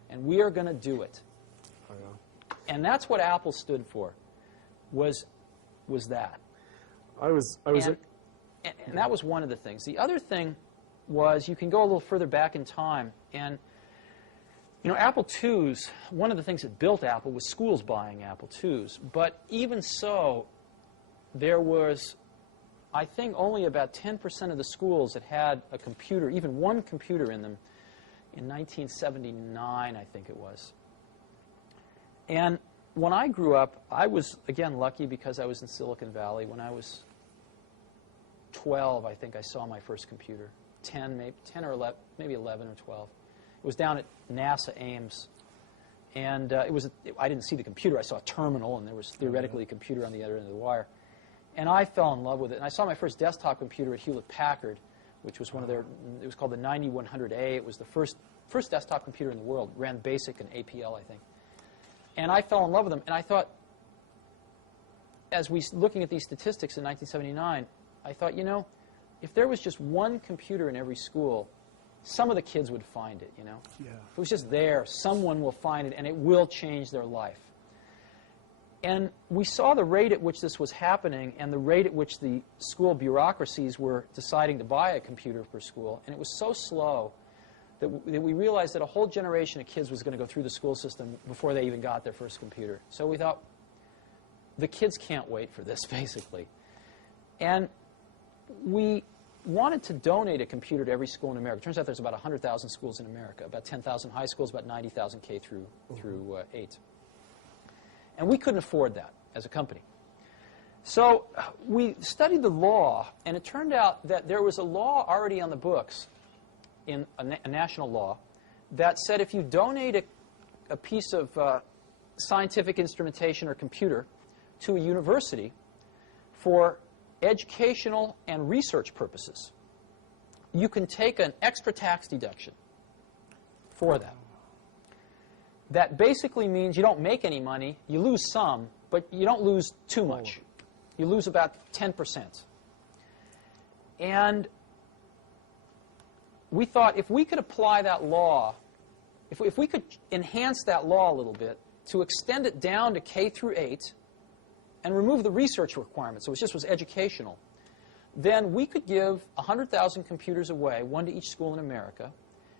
And we are going to do it. Oh, yeah. And that's what Apple stood for, was that. And that was one of the things. The other thing was, you can go a little further back in time, and you know, Apple IIs, one of the things that built Apple was schools buying Apple IIs. But even so, there was, I think, only about 10% of the schools that had a computer, even one computer in them, in 1979, I think it was. And when I grew up, I was, again, lucky because I was in Silicon Valley. When I was 12, I think I saw my first computer. 10 or 11, maybe 11 or 12. It was down at NASA Ames. And I didn't see the computer. I saw a terminal, and there was theoretically a computer on the other end of the wire. And I fell in love with it. And I saw my first desktop computer at Hewlett-Packard, which was one of their, it was called the 9100A. It was the first desktop computer in the world. It ran BASIC and APL, I think. And I fell in love with them. And I thought, as we looking at these statistics in 1979, I thought, you know, if there was just one computer in every school, some of the kids would find it, you know. Yeah. If it was just there, someone will find it, and it will change their life. And we saw the rate at which this was happening and the rate at which the school bureaucracies were deciding to buy a computer per school. And it was so slow that we realized that a whole generation of kids was going to go through the school system before they even got their first computer. So we thought, the kids can't wait for this, basically. And we wanted to donate a computer to every school in America. It turns out there's about 100,000 schools in America, about 10,000 high schools, about 90,000 K through 8. And we couldn't afford that as a company. So we studied the law, and it turned out that there was a law already on the books, in a national law, that said if you donate a piece of scientific instrumentation or computer to a university for educational and research purposes, you can take an extra tax deduction for that. That basically means you don't make any money, you lose some, but you don't lose too much. You lose about 10%. And we thought if we could apply that law, if we could enhance that law a little bit to extend it down to K through 8 and remove the research requirements, so it just was educational, then we could give 100,000 computers away, one to each school in America,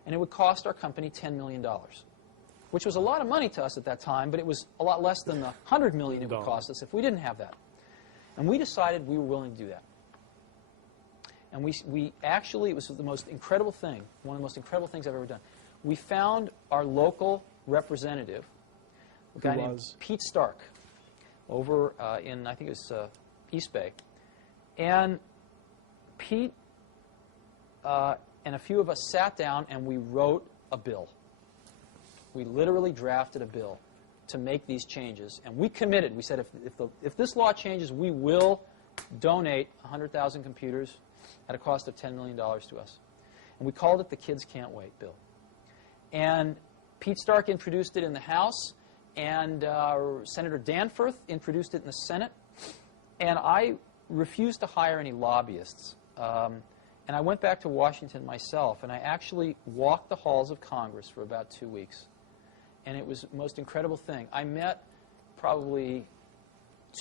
and it would cost our company $10 million. Which was a lot of money to us at that time, but it was a lot less than the $100 million it would cost us if we didn't have that. And we decided we were willing to do that. And we actually, it was the most incredible thing, one of the most incredible things I've ever done. We found our local representative, a guy named Pete Stark, over in, I think it was East Bay. And Pete and a few of us sat down and we wrote a bill. We literally drafted a bill to make these changes. And we committed. We said if this law changes, we will donate 100,000 computers at a cost of $10 million to us. And we called it the Kids Can't Wait bill. And Pete Stark introduced it in the House, and Senator Danforth introduced it in the Senate. And I refused to hire any lobbyists. And I went back to Washington myself, and I actually walked the halls of Congress for about 2 weeks. And it was the most incredible thing. I met probably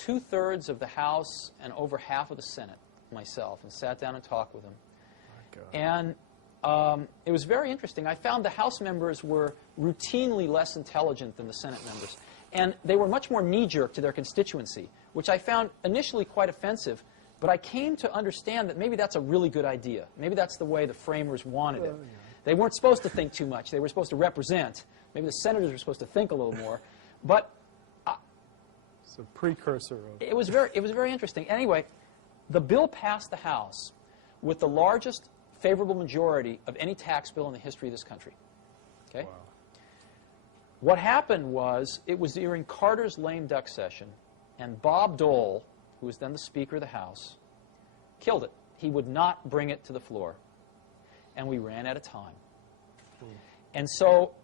2/3 of the House and over half of the Senate myself and sat down and talked with them. And it was very interesting. I found the House members were routinely less intelligent than the Senate members. And they were much more knee-jerk to their constituency, which I found initially quite offensive. But I came to understand that maybe that's a really good idea. Maybe that's the way the framers wanted it. They weren't supposed to think too much. They were supposed to represent. Maybe the senators were supposed to think a little more. But it's a precursor of... It was very interesting. Anyway, the bill passed the House with the largest favorable majority of any tax bill in the history of this country. Okay? Wow. What happened was, it was during Carter's lame duck session, and Bob Dole, who was then the Speaker of the House, killed it. He would not bring it to the floor. And we ran out of time. And so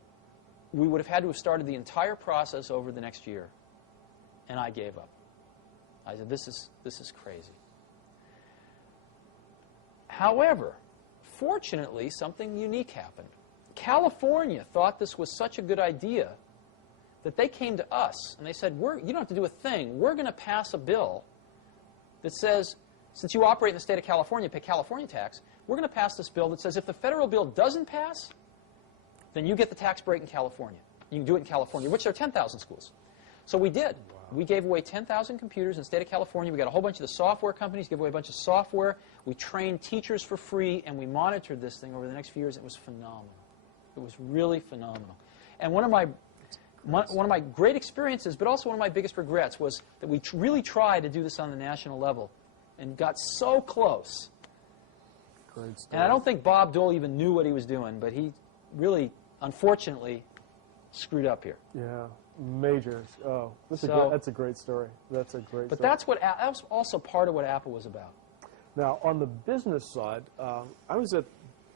we would have had to have started the entire process over the next year. And I gave up. I said, this is crazy. However, fortunately, something unique happened. California thought this was such a good idea that they came to us and they said, you don't have to do a thing. We're going to pass a bill that says, since you operate in the state of California, pay California tax, we're going to pass this bill that says if the federal bill doesn't pass, then you get the tax break in California. You can do it in California, which there are 10,000 schools. So we did. Wow. We gave away 10,000 computers in the state of California. We got a whole bunch of the software companies, gave away a bunch of software. We trained teachers for free, and we monitored this thing over the next few years. It was phenomenal. It was really phenomenal. And one of my great experiences, but also one of my biggest regrets, was that we really tried to do this on the national level and got so close. Great story. And I don't think Bob Dole even knew what he was doing, but he really, unfortunately, screwed up here. Yeah. Major. Oh, that's a great story. That's a great but story. That was also part of what Apple was about. Now, on the business side, I was at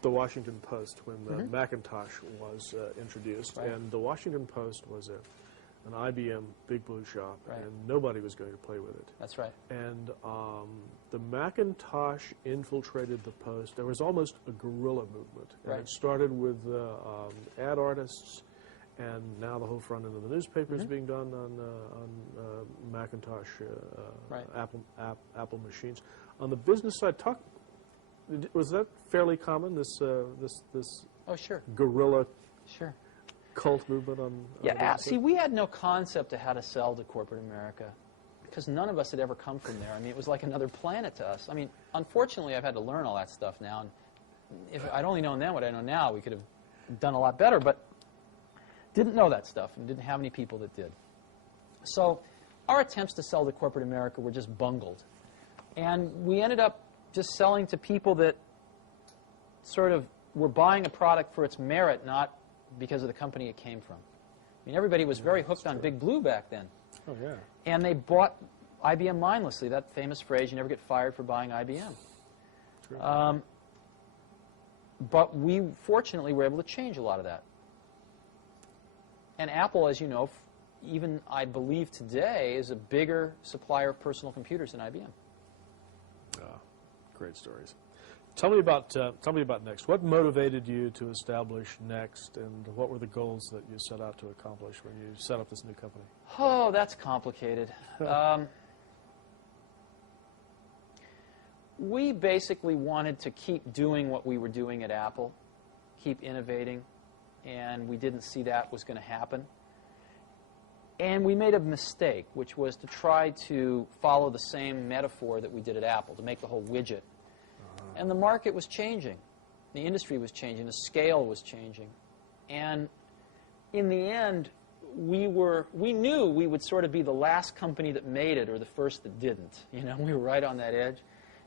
the Washington Post when the Macintosh was introduced, and the Washington Post was an IBM Big Blue shop, and nobody was going to play with it. That's right. And the Macintosh infiltrated the Post. There was almost a guerrilla movement. And it started with ad artists, and now the whole front end of the newspaper is being done on Macintosh Apple machines. On the business side, was that fairly common? This sure, guerrilla cult movement on see, we had no concept of how to sell to corporate America because none of us had ever come from there. I mean, it was like another planet to us. I mean, unfortunately, I've had to learn all that stuff now. And if I'd only known then what I know now, we could have done a lot better. But didn't know that stuff and didn't have any people that did. So our attempts to sell to corporate America were just bungled. And we ended up just selling to people that sort of were buying a product for its merit, not because of the company it came from. I mean, everybody was very hooked on Big Blue back then. Oh, yeah. And they bought IBM mindlessly, that famous phrase, you never get fired for buying IBM. True. But we, fortunately, were able to change a lot of that. And Apple, as you know, even I believe today, is a bigger supplier of personal computers than IBM. Great stories. Tell me about NeXT. What motivated you to establish NeXT, and what were the goals that you set out to accomplish when you set up this new company? Oh, that's complicated. We basically wanted to keep doing what we were doing at Apple, keep innovating, and we didn't see that was going to happen. And we made a mistake, which was to try to follow the same metaphor that we did at Apple, to make the whole widget. And the market was changing. The industry was changing. The scale was changing. And in the end, we knew we would sort of be the last company that made it or the first that didn't. You know, we were right on that edge.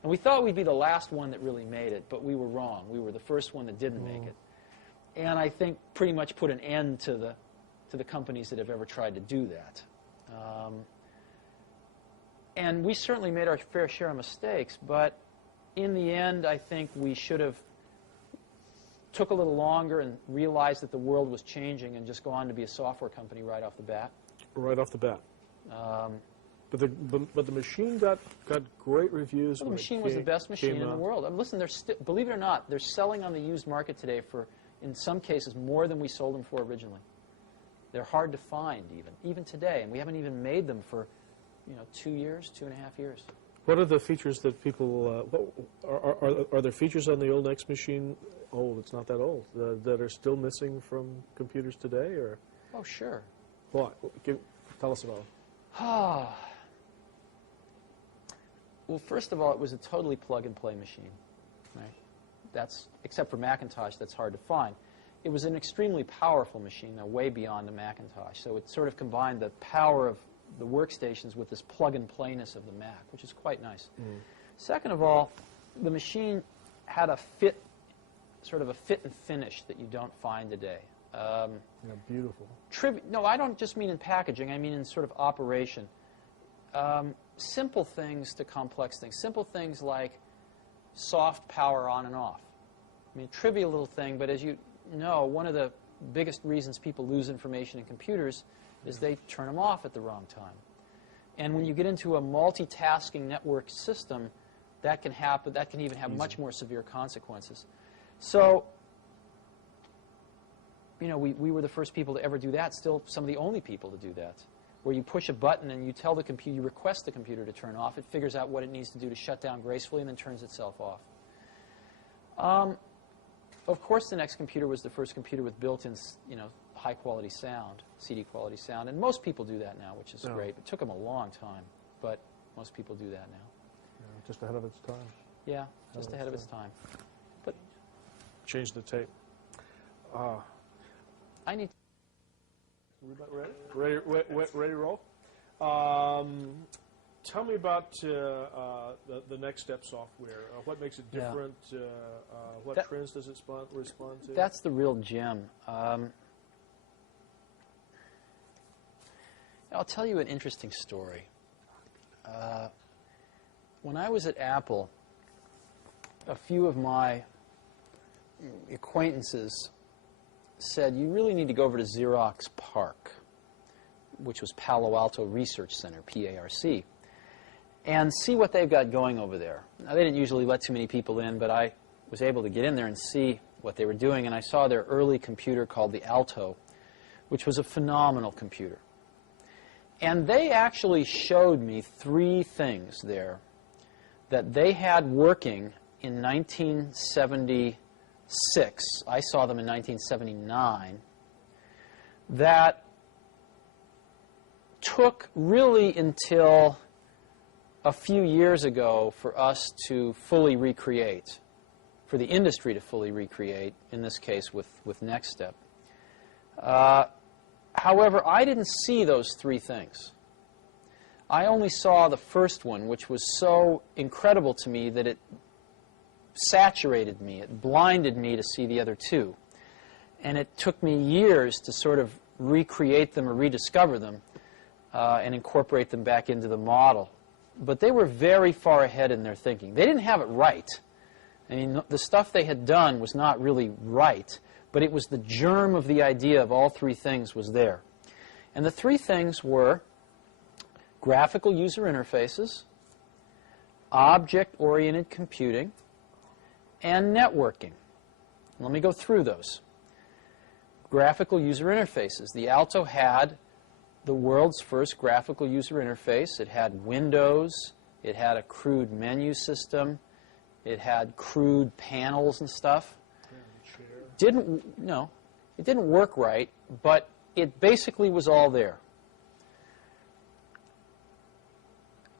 And we thought we'd be the last one that really made it, but we were wrong. We were the first one that didn't make it. And I think pretty much put an end to the companies that have ever tried to do that. And we certainly made our fair share of mistakes, but in the end, I think we should have took a little longer and realized that the world was changing and just go on to be a software company right off the bat. Right off the bat. But the machine got great reviews. Well, the machine was the best machine in the world. Listen, believe it or not, they're selling on the used market today for, in some cases, more than we sold them for originally. They're hard to find even today, and we haven't even made them for 2 years, 2.5 years. What are the features that people, are there features on the old NeXT machine, it's not that old, that are still missing from computers today? Or? Oh, sure. What? Tell us about it. Well, first of all, it was a totally plug-and-play machine. Right? Except for Macintosh, that's hard to find. It was an extremely powerful machine, though, way beyond the Macintosh. So it sort of combined the power of the workstations with this plug-and-playness of the Mac, which is quite nice. Second of all, the machine had sort of a fit and finish that you don't find today. Beautiful. No, I don't just mean in packaging. I mean in sort of operation. Simple things to complex things. Simple things like soft power on and off. I mean, trivial little thing, but as you know, one of the biggest reasons people lose information in computers is they turn them off at the wrong time. And when you get into a multitasking network system, that can happen. That can even have much more severe consequences. So, we were the first people to ever do that, still some of the only people to do that, where you push a button and you tell the computer, you request the computer to turn off, it figures out what it needs to do to shut down gracefully and then turns itself off. Of course, the NeXT computer was the first computer with built-in, high-quality sound, CD-quality sound, and most people do that now, which is great. It took them a long time, but most people do that now. Yeah, just ahead of its time. Yeah, just ahead of its time. But change the tape. I need. Ready to roll? Tell me about the NeXTSTEP software. What makes it different? What trends does it respond to? That's the real gem. I'll tell you an interesting story. When I was at Apple, a few of my acquaintances said, you really need to go over to Xerox PARC, which was Palo Alto Research Center, PARC, and see what they've got going over there. Now, they didn't usually let too many people in, but I was able to get in there and see what they were doing, and I saw their early computer called the Alto, which was a phenomenal computer. And they actually showed me 3 things there that they had working in 1976. I saw them in 1979. That took really until a few years ago for us to fully recreate, for the industry to fully recreate, in this case with NextStep. However, I didn't see those 3 things. I only saw the first one, which was so incredible to me that it saturated me. It blinded me to see the other 2. And it took me years to sort of recreate them or rediscover them and incorporate them back into the model. But they were very far ahead in their thinking. They didn't have it right. I mean, the stuff they had done was not really right, but it was the germ of the idea of all 3 things was there. And the 3 things were graphical user interfaces, object-oriented computing, and networking. Let me go through those. Graphical user interfaces. The Alto had the world's first graphical user interface. It had windows. It had a crude menu system. It had crude panels and stuff. It didn't work right, but it basically was all there.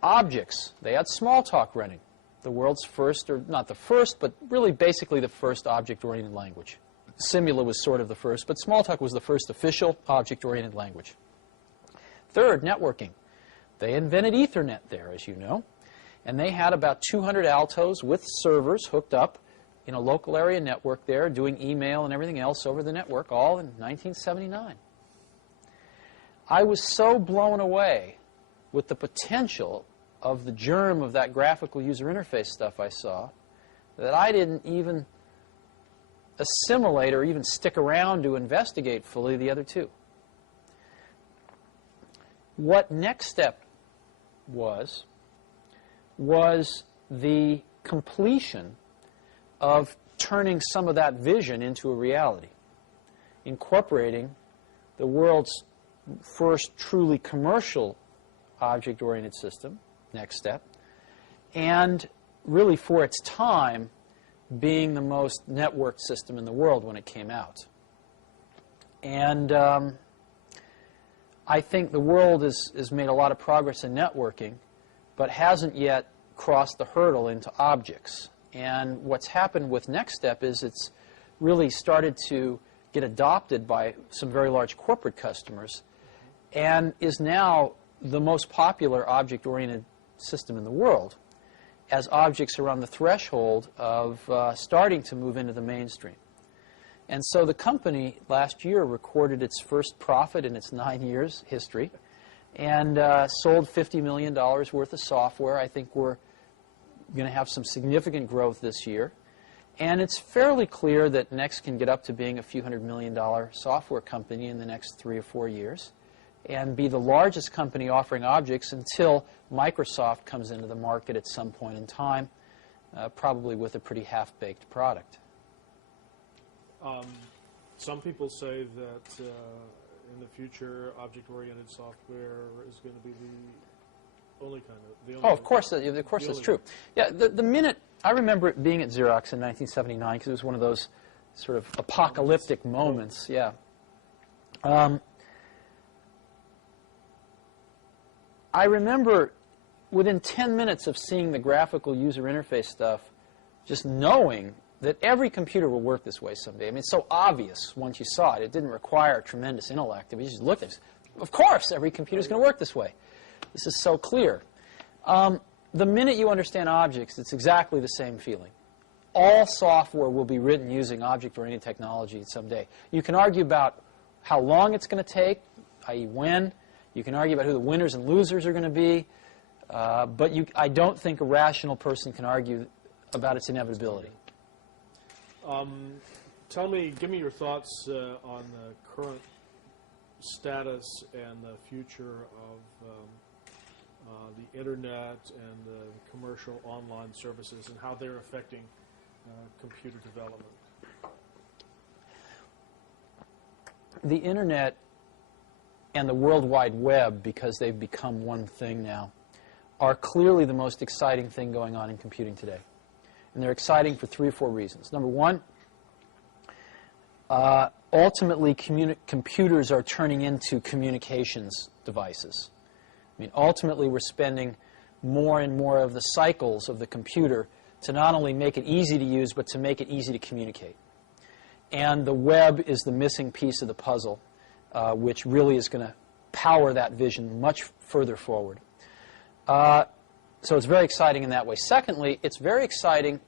Objects. They had Smalltalk running. The world's first, or not the first, but really basically the first object-oriented language. Simula was sort of the first, but Smalltalk was the first official object-oriented language. Third, networking. They invented Ethernet there, as you know, and they had about 200 Altos with servers hooked up in a local area network there, doing email and everything else over the network, all in 1979. I was so blown away with the potential of the germ of that graphical user interface stuff I saw that I didn't even assimilate or even stick around to investigate fully the other 2. What NextStep was the completion of turning some of that vision into a reality, incorporating the world's first truly commercial object-oriented system, NextStep, and really for its time being the most networked system in the world when it came out. And I think the world has made a lot of progress in networking, but hasn't yet crossed the hurdle into objects. And what's happened with NextStep is it's really started to get adopted by some very large corporate customers and is now the most popular object-oriented system in the world, as objects are on the threshold of starting to move into the mainstream. And so the company last year recorded its first profit in its 9 years history and sold $50 million worth of software. I think we're going to have some significant growth this year. And it's fairly clear that Next can get up to being a few $100 million software company in the next 3 or 4 years and be the largest company offering objects until Microsoft comes into the market at some point in time, probably with a pretty half-baked product. Some people say that in the future, object-oriented software is going to be the only kind of... of course that's true. Yeah, the minute... I remember it being at Xerox in 1979 because it was one of those sort of apocalyptic moments. Yeah. I remember within 10 minutes of seeing the graphical user interface stuff, just knowing that every computer will work this way someday. I mean, it's so obvious once you saw it. It didn't require tremendous intellect. If you just looked at it, of course, every computer is going to work this way. This is so clear. The minute you understand objects, it's exactly the same feeling. All software will be written using object-oriented technology someday. You can argue about how long it's going to take, i.e. when. You can argue about who the winners and losers are going to be. But I don't think a rational person can argue about its inevitability. Give me your thoughts on the current status and the future of the Internet and the commercial online services and how they're affecting computer development. The Internet and the World Wide Web, because they've become one thing now, are clearly the most exciting thing going on in computing today. And they're exciting for 3 or 4 reasons. Number one, ultimately computers are turning into communications devices. I mean, ultimately we're spending more and more of the cycles of the computer to not only make it easy to use, but to make it easy to communicate. And the web is the missing piece of the puzzle, which really is going to power that vision much further forward. So it's very exciting in that way. Secondly, it's very exciting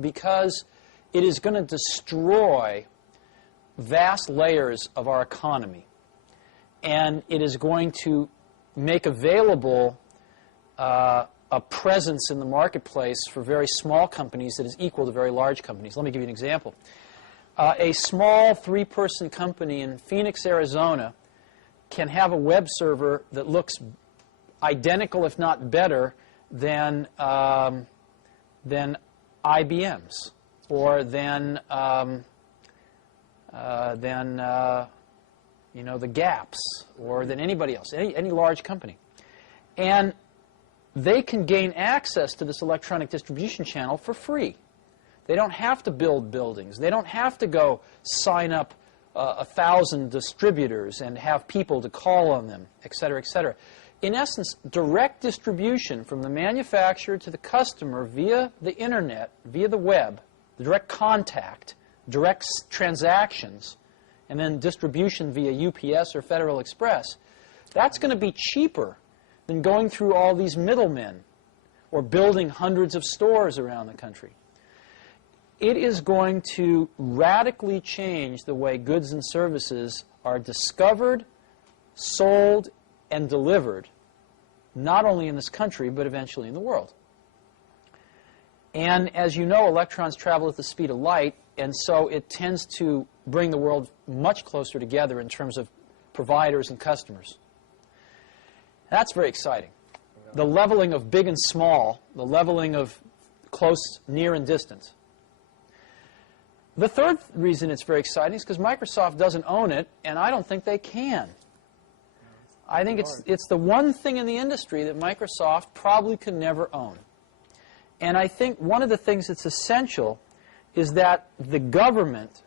because it is going to destroy vast layers of our economy. And it is going to make available a presence in the marketplace for very small companies that is equal to very large companies. Let me give you an example. A small 3-person company in Phoenix, Arizona can have a web server that looks identical, if not better, than IBM's or than the Gaps or than anybody else, any large company. And they can gain access to this electronic distribution channel for free. They don't have to build buildings. They don't have to go sign up 1,000 distributors and have people to call on them, et cetera, et cetera. In essence, direct distribution from the manufacturer to the customer via the Internet, via the web, the direct contact, direct transactions, and then distribution via UPS or Federal Express, that's going to be cheaper than going through all these middlemen or building hundreds of stores around the country. It is going to radically change the way goods and services are discovered, sold, and delivered, not only in this country, but eventually in the world. And as you know, electrons travel at the speed of light, and so it tends to bring the world much closer together in terms of providers and customers. That's very exciting. The leveling of big and small, the leveling of close, near, and distant. The third reason it's very exciting is because Microsoft doesn't own it, and I don't think they can. I think it's the one thing in the industry that Microsoft probably could never own. And I think one of the things that's essential is that the government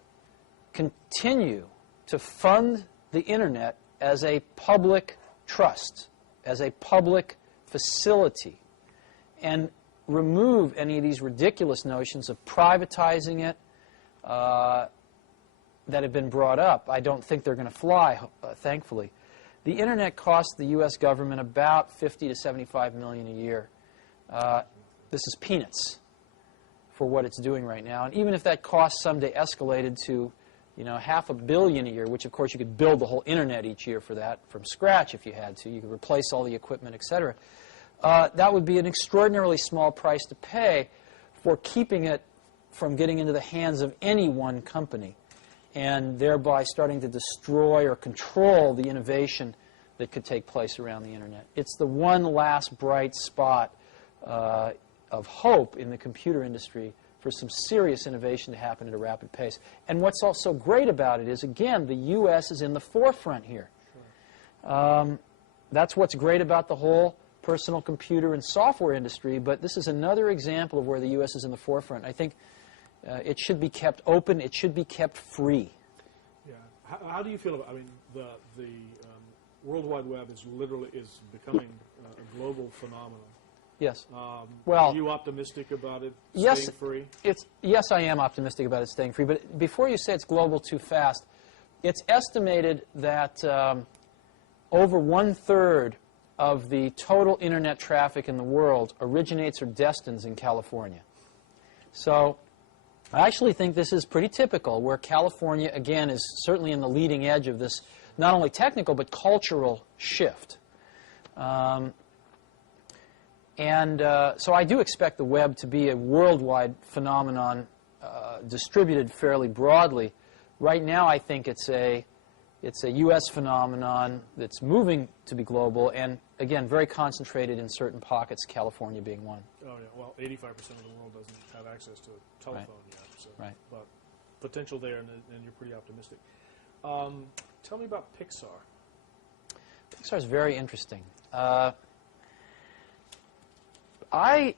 continue to fund the Internet as a public trust, as a public facility, and remove any of these ridiculous notions of privatizing it that have been brought up. I don't think they're going to fly, thankfully. The Internet costs the U.S. government about $50 to $75 million a year. This is peanuts for what it's doing right now. And even if that cost someday escalated to, $500 million a year, which of course you could build the whole Internet each year for that from scratch if you had to. You could replace all the equipment, etc. That would be an extraordinarily small price to pay for keeping it from getting into the hands of any one company, and thereby starting to destroy or control the innovation that could take place around the Internet. It's the one last bright spot of hope in the computer industry for some serious innovation to happen at a rapid pace. And what's also great about it is, again, the U.S. is in the forefront here. Sure. That's what's great about the whole personal computer and software industry, but this is another example of where the U.S. is in the forefront. I think it should be kept open. It should be kept free. Yeah. How do you feel about? I mean, the World Wide Web is becoming a global phenomenon. Yes. Well, are you optimistic about it staying free? Yes, I am optimistic about it staying free. But before you say it's global too fast, it's estimated that over 1/3 of the total Internet traffic in the world originates or destines in California. So I actually think this is pretty typical, where California, again, is certainly in the leading edge of this not only technical but cultural shift. So I do expect the web to be a worldwide phenomenon, distributed fairly broadly. Right now, I think it's a U.S. phenomenon that's moving to be global, and again, very concentrated in certain pockets, California being one. Oh yeah, well, 85% of the world doesn't have access to a telephone yet, so right. But potential there, and you're pretty optimistic. Tell me about Pixar. Pixar is very interesting. I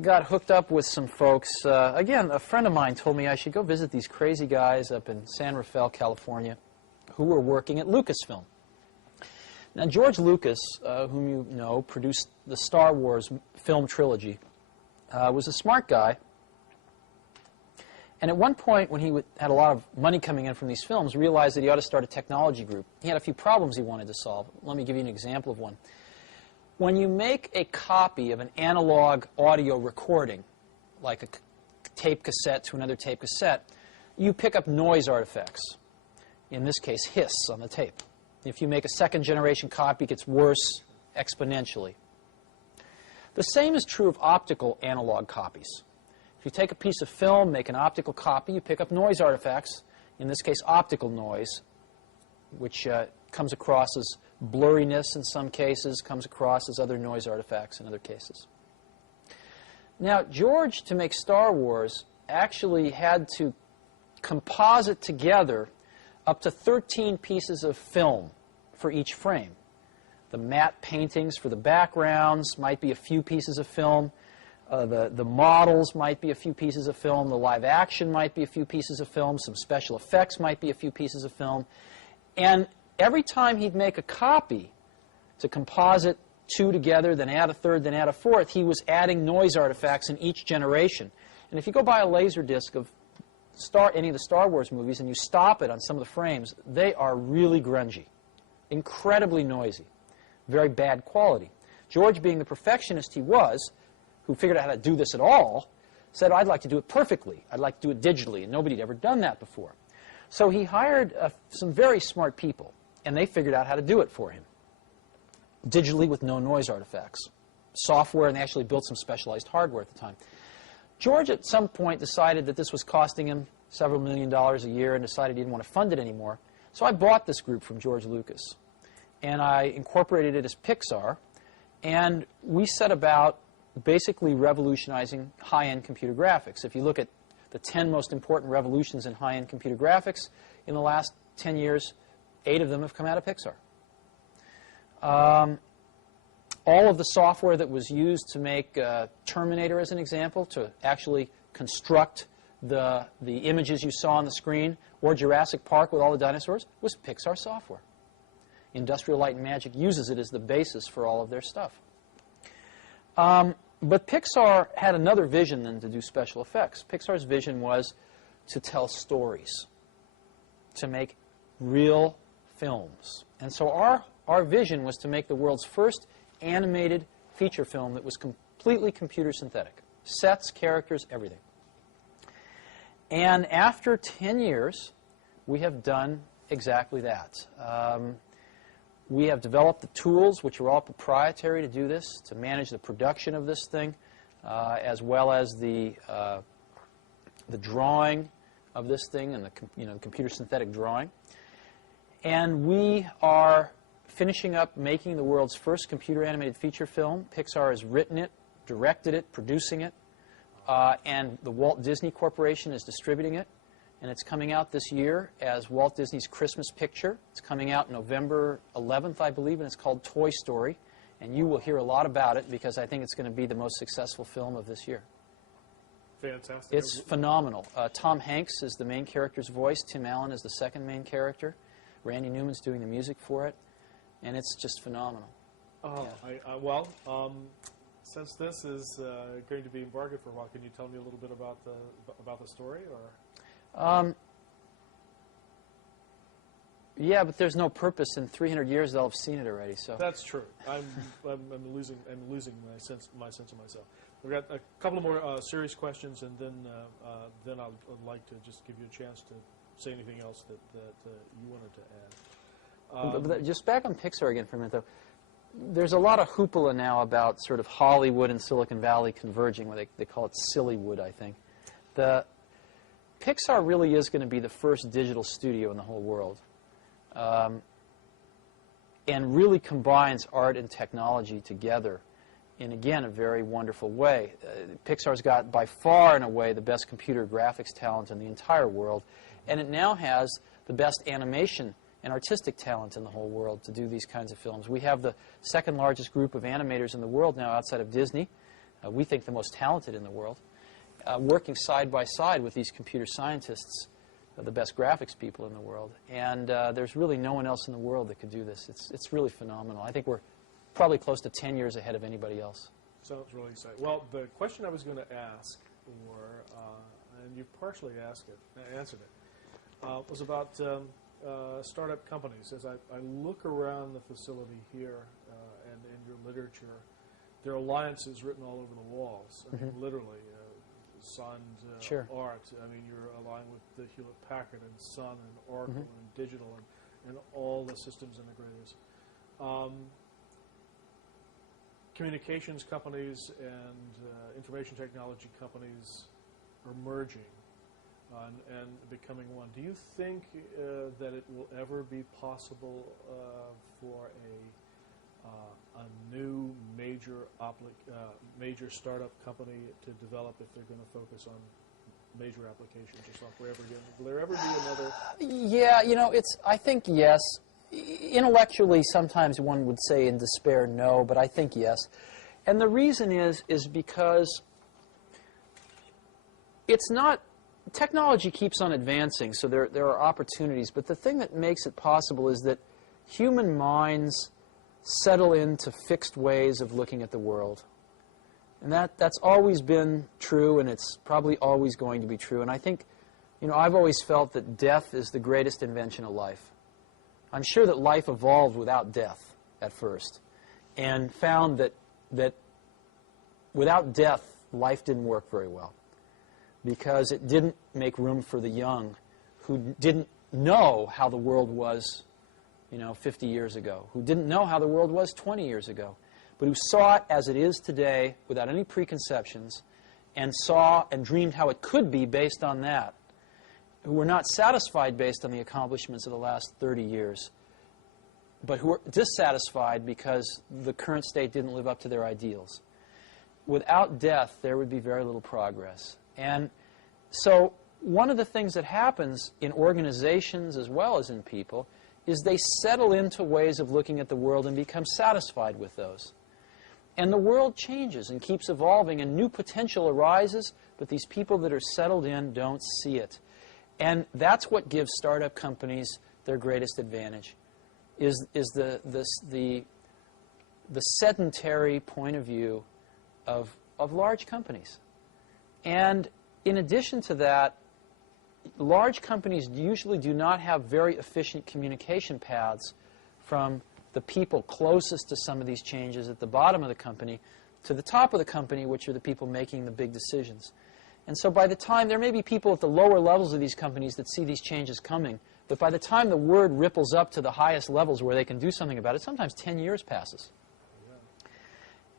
got hooked up with some folks. Again, a friend of mine told me I should go visit these crazy guys up in San Rafael, California, who were working at Lucasfilm. Now, George Lucas, whom you know, produced the Star Wars film trilogy, was a smart guy. And at one point, when he had a lot of money coming in from these films, realized that he ought to start a technology group. He had a few problems he wanted to solve. Let me give you an example of one. When you make a copy of an analog audio recording, like a tape cassette to another tape cassette, you pick up noise artifacts. In this case, hiss on the tape. If you make a second-generation copy, it gets worse exponentially. The same is true of optical analog copies. If you take a piece of film, make an optical copy, you pick up noise artifacts, in this case optical noise, which comes across as blurriness in some cases, comes across as other noise artifacts in other cases. Now, George, to make Star Wars, actually had to composite together up to 13 pieces of film for each frame. The matte paintings for the backgrounds might be a few pieces of film. The models might be a few pieces of film. The live action might be a few pieces of film. Some special effects might be a few pieces of film. And every time he'd make a copy to composite two together, then add a third, then add a fourth, he was adding noise artifacts in each generation. And if you go buy a Laserdisc of any of the Star Wars movies and you stop it on some of the frames, they are really grungy, incredibly noisy, very bad quality. George, being the perfectionist he was, who figured out how to do this at all, said, I'd like to do it perfectly. I'd like to do it digitally, and nobody had ever done that before. So he hired some very smart people, and they figured out how to do it for him, digitally with no noise artifacts. Software, and they actually built some specialized hardware at the time. George, at some point, decided that this was costing him several $1 million a year and decided he didn't want to fund it anymore. So I bought this group from George Lucas, and I incorporated it as Pixar, and we set about basically revolutionizing high-end computer graphics. If you look at the 10 most important revolutions in high-end computer graphics, in the last 10 years, 8 of them have come out of Pixar. All of the software that was used to make Terminator, as an example, to actually construct the images you saw on the screen, or Jurassic Park with all the dinosaurs, was Pixar software. Industrial Light and Magic uses it as the basis for all of their stuff. But Pixar had another vision than to do special effects. Pixar's vision was to tell stories, to make real films. And so our vision was to make the world's first animated feature film that was completely computer synthetic. Sets, characters, everything. And after 10 years, we have done exactly that. We have developed the tools, which are all proprietary, to do this, to manage the production of this thing, as well as the drawing of this thing and the computer synthetic drawing. And we are finishing up making the world's first computer animated feature film. Pixar has written it, directed it, producing it, and the Walt Disney Corporation is distributing it. And it's coming out this year as Walt Disney's Christmas picture. It's coming out November 11th, I believe, and it's called Toy Story. And you will hear a lot about it because I think it's going to be the most successful film of this year. Fantastic. It's phenomenal. Tom Hanks is the main character's voice. Tim Allen is the second main character. Randy Newman's doing the music for it. And it's just phenomenal. Yeah. Since this is going to be embargoed for a while, can you tell me a little bit about the story, or? Yeah, but there's no purpose. In 300 years, they'll have seen it already. So that's true. I'm losing my sense of myself. We've got a couple of more serious questions, and then I'd like to just give you a chance to say anything else that you wanted to add. Just back on Pixar again for a minute, though. There's a lot of hoopla now about sort of Hollywood and Silicon Valley converging, where they call it Sillywood, I think. Pixar really is going to be the first digital studio in the whole world, and really combines art and technology together in, again, a very wonderful way. Pixar's got, by far and away, the best computer graphics talent in the entire world, and it now has the best animation and artistic talent in the whole world to do these kinds of films. We have the second largest group of animators in the world now outside of Disney. We think the most talented in the world, working side by side with these computer scientists, the best graphics people in the world. And there's really no one else in the world that could do this. It's really phenomenal. I think we're probably close to 10 years ahead of anybody else. Sounds really exciting. Well, the question I was going to ask, and you partially answered it, was about startup companies. As I look around the facility here and in your literature, there are alliances written all over the walls. I mean, literally, Sun, Sure. Art. I mean, you're aligned with the Hewlett-Packard and Sun and Oracle and Digital and all the systems integrators. Communications companies and information technology companies are merging and becoming one. Do you think that it will ever be possible for a new major startup company to develop if they're going to focus on major applications or software ever again? Will there ever be another? Yeah, I think yes. Intellectually, sometimes one would say in despair no, but I think yes. And the reason is because it's not, technology keeps on advancing, so there are opportunities, but the thing that makes it possible is that human minds settle into fixed ways of looking at the world. And that's always been true, and it's probably always going to be true. And I think, I've always felt that death is the greatest invention of life. I'm sure that life evolved without death at first, and found that without death, life didn't work very well, because it didn't make room for the young who didn't know how the world was 50 years ago, who didn't know how the world was 20 years ago, but who saw it as it is today without any preconceptions, and saw and dreamed how it could be based on that, who were not satisfied based on the accomplishments of the last 30 years, but who were dissatisfied because the current state didn't live up to their ideals. Without death, there would be very little progress. And so one of the things that happens in organizations as well as in people is they settle into ways of looking at the world and become satisfied with those. And the world changes and keeps evolving, and new potential arises, but these people that are settled in don't see it. And that's what gives startup companies their greatest advantage, is the sedentary point of view of large companies. And in addition to that, large companies usually do not have very efficient communication paths from the people closest to some of these changes at the bottom of the company to the top of the company, which are the people making the big decisions. And so by the time, there may be people at the lower levels of these companies that see these changes coming, but by the time the word ripples up to the highest levels where they can do something about it, sometimes 10 years passes.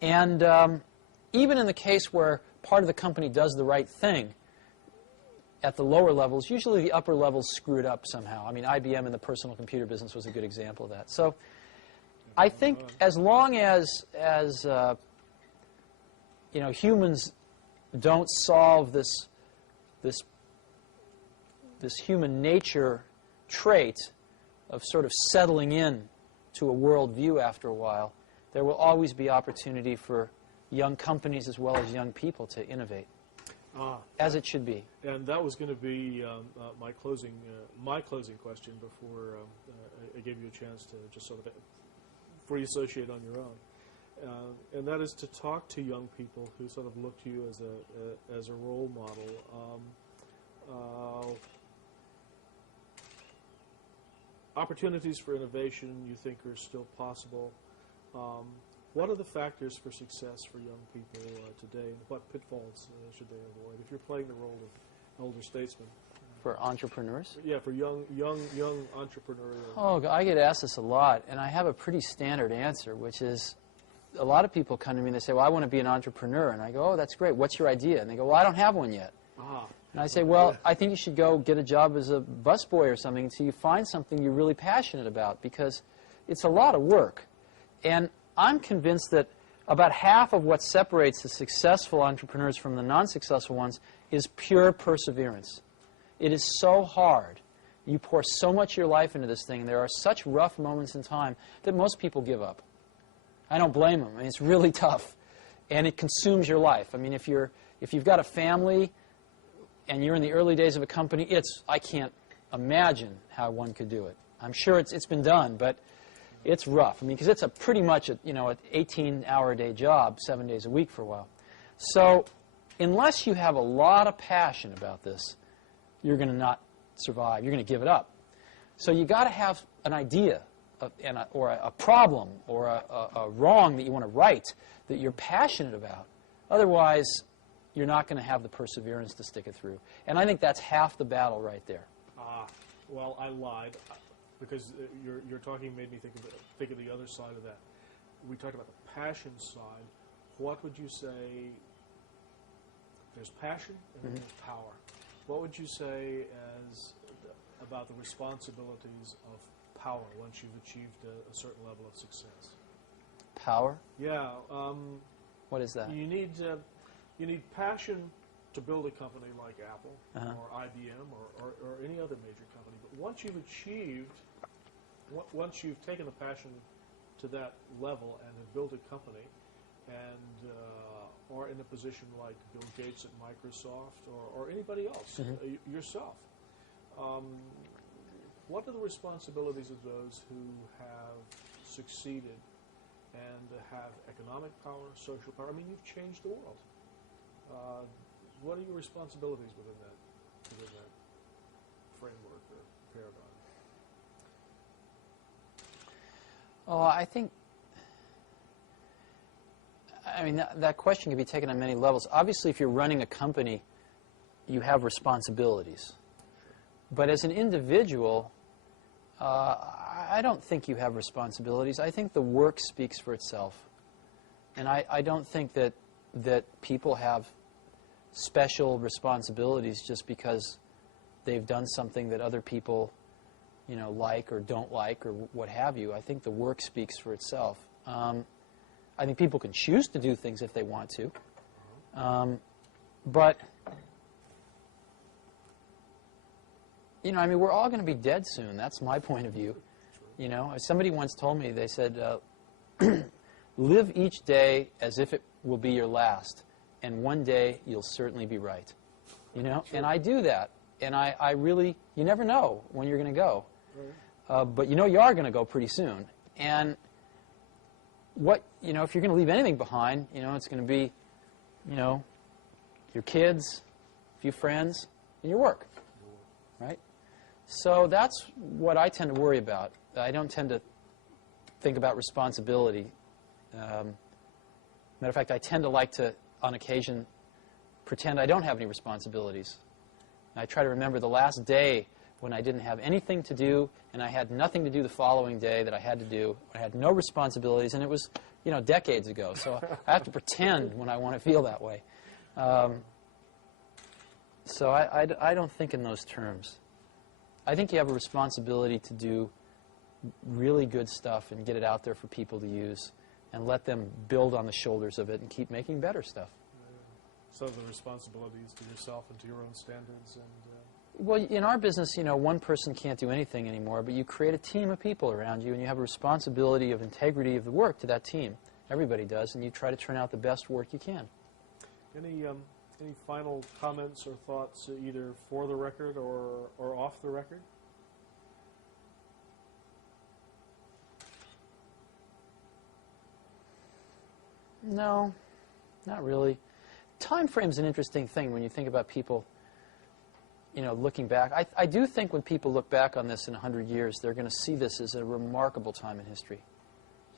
And even in the case where part of the company does the right thing, at the lower levels, usually the upper levels screwed up somehow. I mean, IBM in the personal computer business was a good example of that. So I think as long as humans don't solve this human nature trait of sort of settling in to a worldview after a while, there will always be opportunity for young companies as well as young people to innovate. As it should be. And that was going to be my closing question before I gave you a chance to just sort of free associate on your own. And that is to talk to young people who sort of look to you as a role model. Opportunities for innovation you think are still possible. What are the factors for success for young people today, and what pitfalls should they avoid? If you're playing the role of elder statesman, For entrepreneurs? Yeah, for young entrepreneurial. Oh, I get asked this a lot, and I have a pretty standard answer, which is a lot of people come to me and they say, well, I want to be an entrepreneur. And I go, oh, that's great. What's your idea? And they go, well, I don't have one yet. And I say, well, I think you should go get a job as a busboy or something until you find something you're really passionate about, because it's a lot of work. And I'm convinced that about half of what separates the successful entrepreneurs from the non-successful ones is pure perseverance. It is so hard. You pour so much of your life into this thing, and there are such rough moments in time that most people give up. I don't blame them. I mean, it's really tough, and it consumes your life. I mean, if you've got a family and you're in the early days of a company, I can't imagine how one could do it. I'm sure it's been done, but it's rough. I mean, because it's pretty much an 18-hour-a-day job, 7 days a week for a while. So unless you have a lot of passion about this, you're going to not survive. You're going to give it up. So you got to have an idea or a problem or a wrong that you want to right that you're passionate about. Otherwise, you're not going to have the perseverance to stick it through. And I think that's half the battle right there. Well, I lied, because your talking made me think of the other side of that. We talked about the passion side. What would you say? There's passion and there's power. What would you say about the responsibilities of power once you've achieved a certain level of success? Power? Yeah. What is that? You need passion to build a company like Apple or IBM or any other major company. But once you've taken the passion to that level and have built a company and are in a position like Bill Gates at Microsoft or anybody else, yourself, what are the responsibilities of those who have succeeded and have economic power, social power? I mean, you've changed the world. What are your responsibilities within that framework or paradigm? Oh, I mean, that question can be taken on many levels. Obviously, if you're running a company, you have responsibilities. But as an individual, I don't think you have responsibilities. I think the work speaks for itself. And I don't think that people have special responsibilities just because they've done something that other people, like or don't like or what have you. I think the work speaks for itself. I think people can choose to do things if they want to. But, I mean, we're all going to be dead soon. That's my point of view. Somebody once told me, they said, live each day as if it will be your last, and one day you'll certainly be right. And I do that. And I really, you never know when you're going to go. But you are going to go pretty soon. And if you're going to leave anything behind, it's going to be, your kids, a few friends, and your work, right? So that's what I tend to worry about. I don't tend to think about responsibility. Matter of fact, I tend to like to, on occasion, pretend I don't have any responsibilities. And I try to remember the last day when I didn't have anything to do, and I had nothing to do the following day that I had to do. I had no responsibilities, and it was, decades ago. So I have to pretend when I want to feel that way. So I don't think in those terms. I think you have a responsibility to do really good stuff and get it out there for people to use and let them build on the shoulders of it and keep making better stuff. So the responsibilities to yourself and to your own standards and... Well, in our business, one person can't do anything anymore, but you create a team of people around you, and you have a responsibility of integrity of the work to that team. Everybody does, and you try to turn out the best work you can. Any final comments or thoughts, either for the record or off the record? No, not really. Time frame's an interesting thing when you think about people. Looking back, I do think when people look back on this in 100 years, they're going to see this as a remarkable time in history.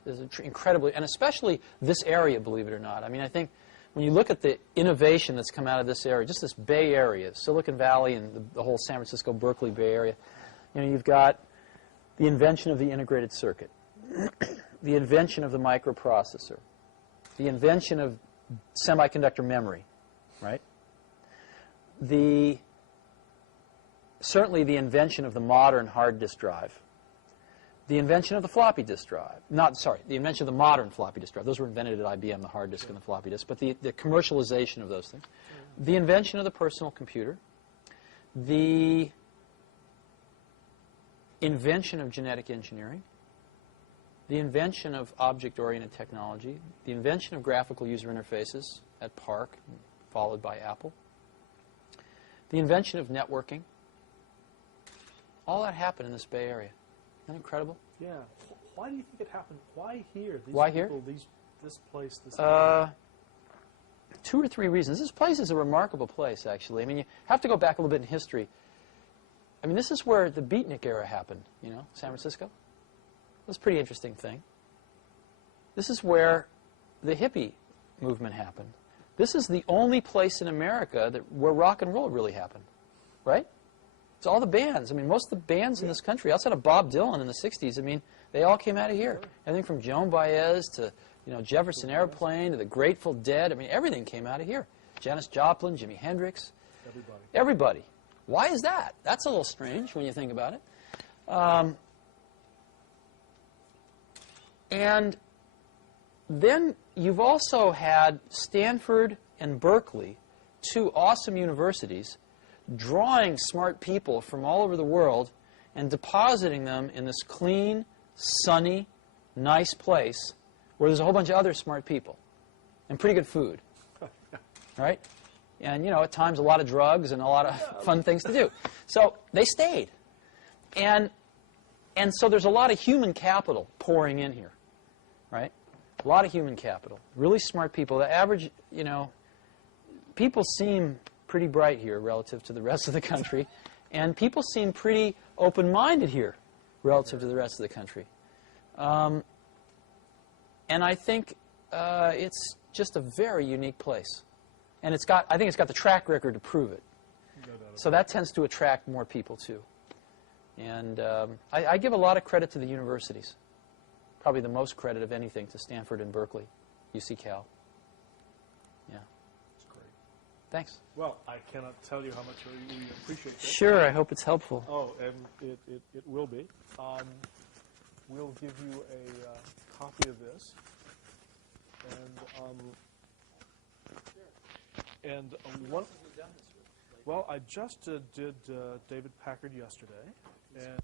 It's incredibly, and especially this area, believe it or not. I mean, I think when you look at the innovation that's come out of this area, just this Bay Area, Silicon Valley and the whole San Francisco, Berkeley Bay Area, you've got the invention of the integrated circuit, the invention of the microprocessor, the invention of semiconductor memory, right? Certainly the invention of the modern hard disk drive, the invention of the floppy disk drive, the invention of the modern floppy disk drive. Those were invented at IBM, the hard disk and the floppy disk, but the commercialization of those things. The invention of the personal computer, the invention of genetic engineering, the invention of object-oriented technology, the invention of graphical user interfaces at PARC, followed by Apple, the invention of networking. All that happened in this Bay Area. Isn't that incredible? Yeah. Why do you think it happened? Why here? Why here? This place, this 2 or 3 reasons. This place is a remarkable place, actually. I mean, you have to go back a little bit in history. I mean, this is where the beatnik era happened, San Francisco. It was a pretty interesting thing. This is where the hippie movement happened. This is the only place in America where rock and roll really happened, right? It's all the bands. I mean, most of the bands in this country, outside of Bob Dylan in the 60s, I mean, they all came out of here. Everything from Joan Baez to, Jefferson Airplane to the Grateful Dead. I mean, everything came out of here. Janis Joplin, Jimi Hendrix. Everybody. Why is that? That's a little strange when you think about it. And then you've also had Stanford and Berkeley, 2 awesome universities, drawing smart people from all over the world and depositing them in this clean, sunny, nice place where there's a whole bunch of other smart people and pretty good food, right? And, at times a lot of drugs and a lot of fun things to do. So they stayed. And so there's a lot of human capital pouring in here, right? A lot of human capital. Really smart people. The average, people seem pretty bright here relative to the rest of the country. And people seem pretty open-minded here relative to the rest of the country. And I think it's just a very unique place. And I think it's got the track record to prove it. So that tends to attract more people, too. And I give a lot of credit to the universities. Probably the most credit of anything to Stanford and Berkeley, UC Cal. Yeah. That's great. Thanks. Well, I cannot tell you how much we appreciate this. Sure, I hope it's helpful. Oh, and it will be. We'll give you a copy of this. And one. Well, I just did David Packard yesterday, and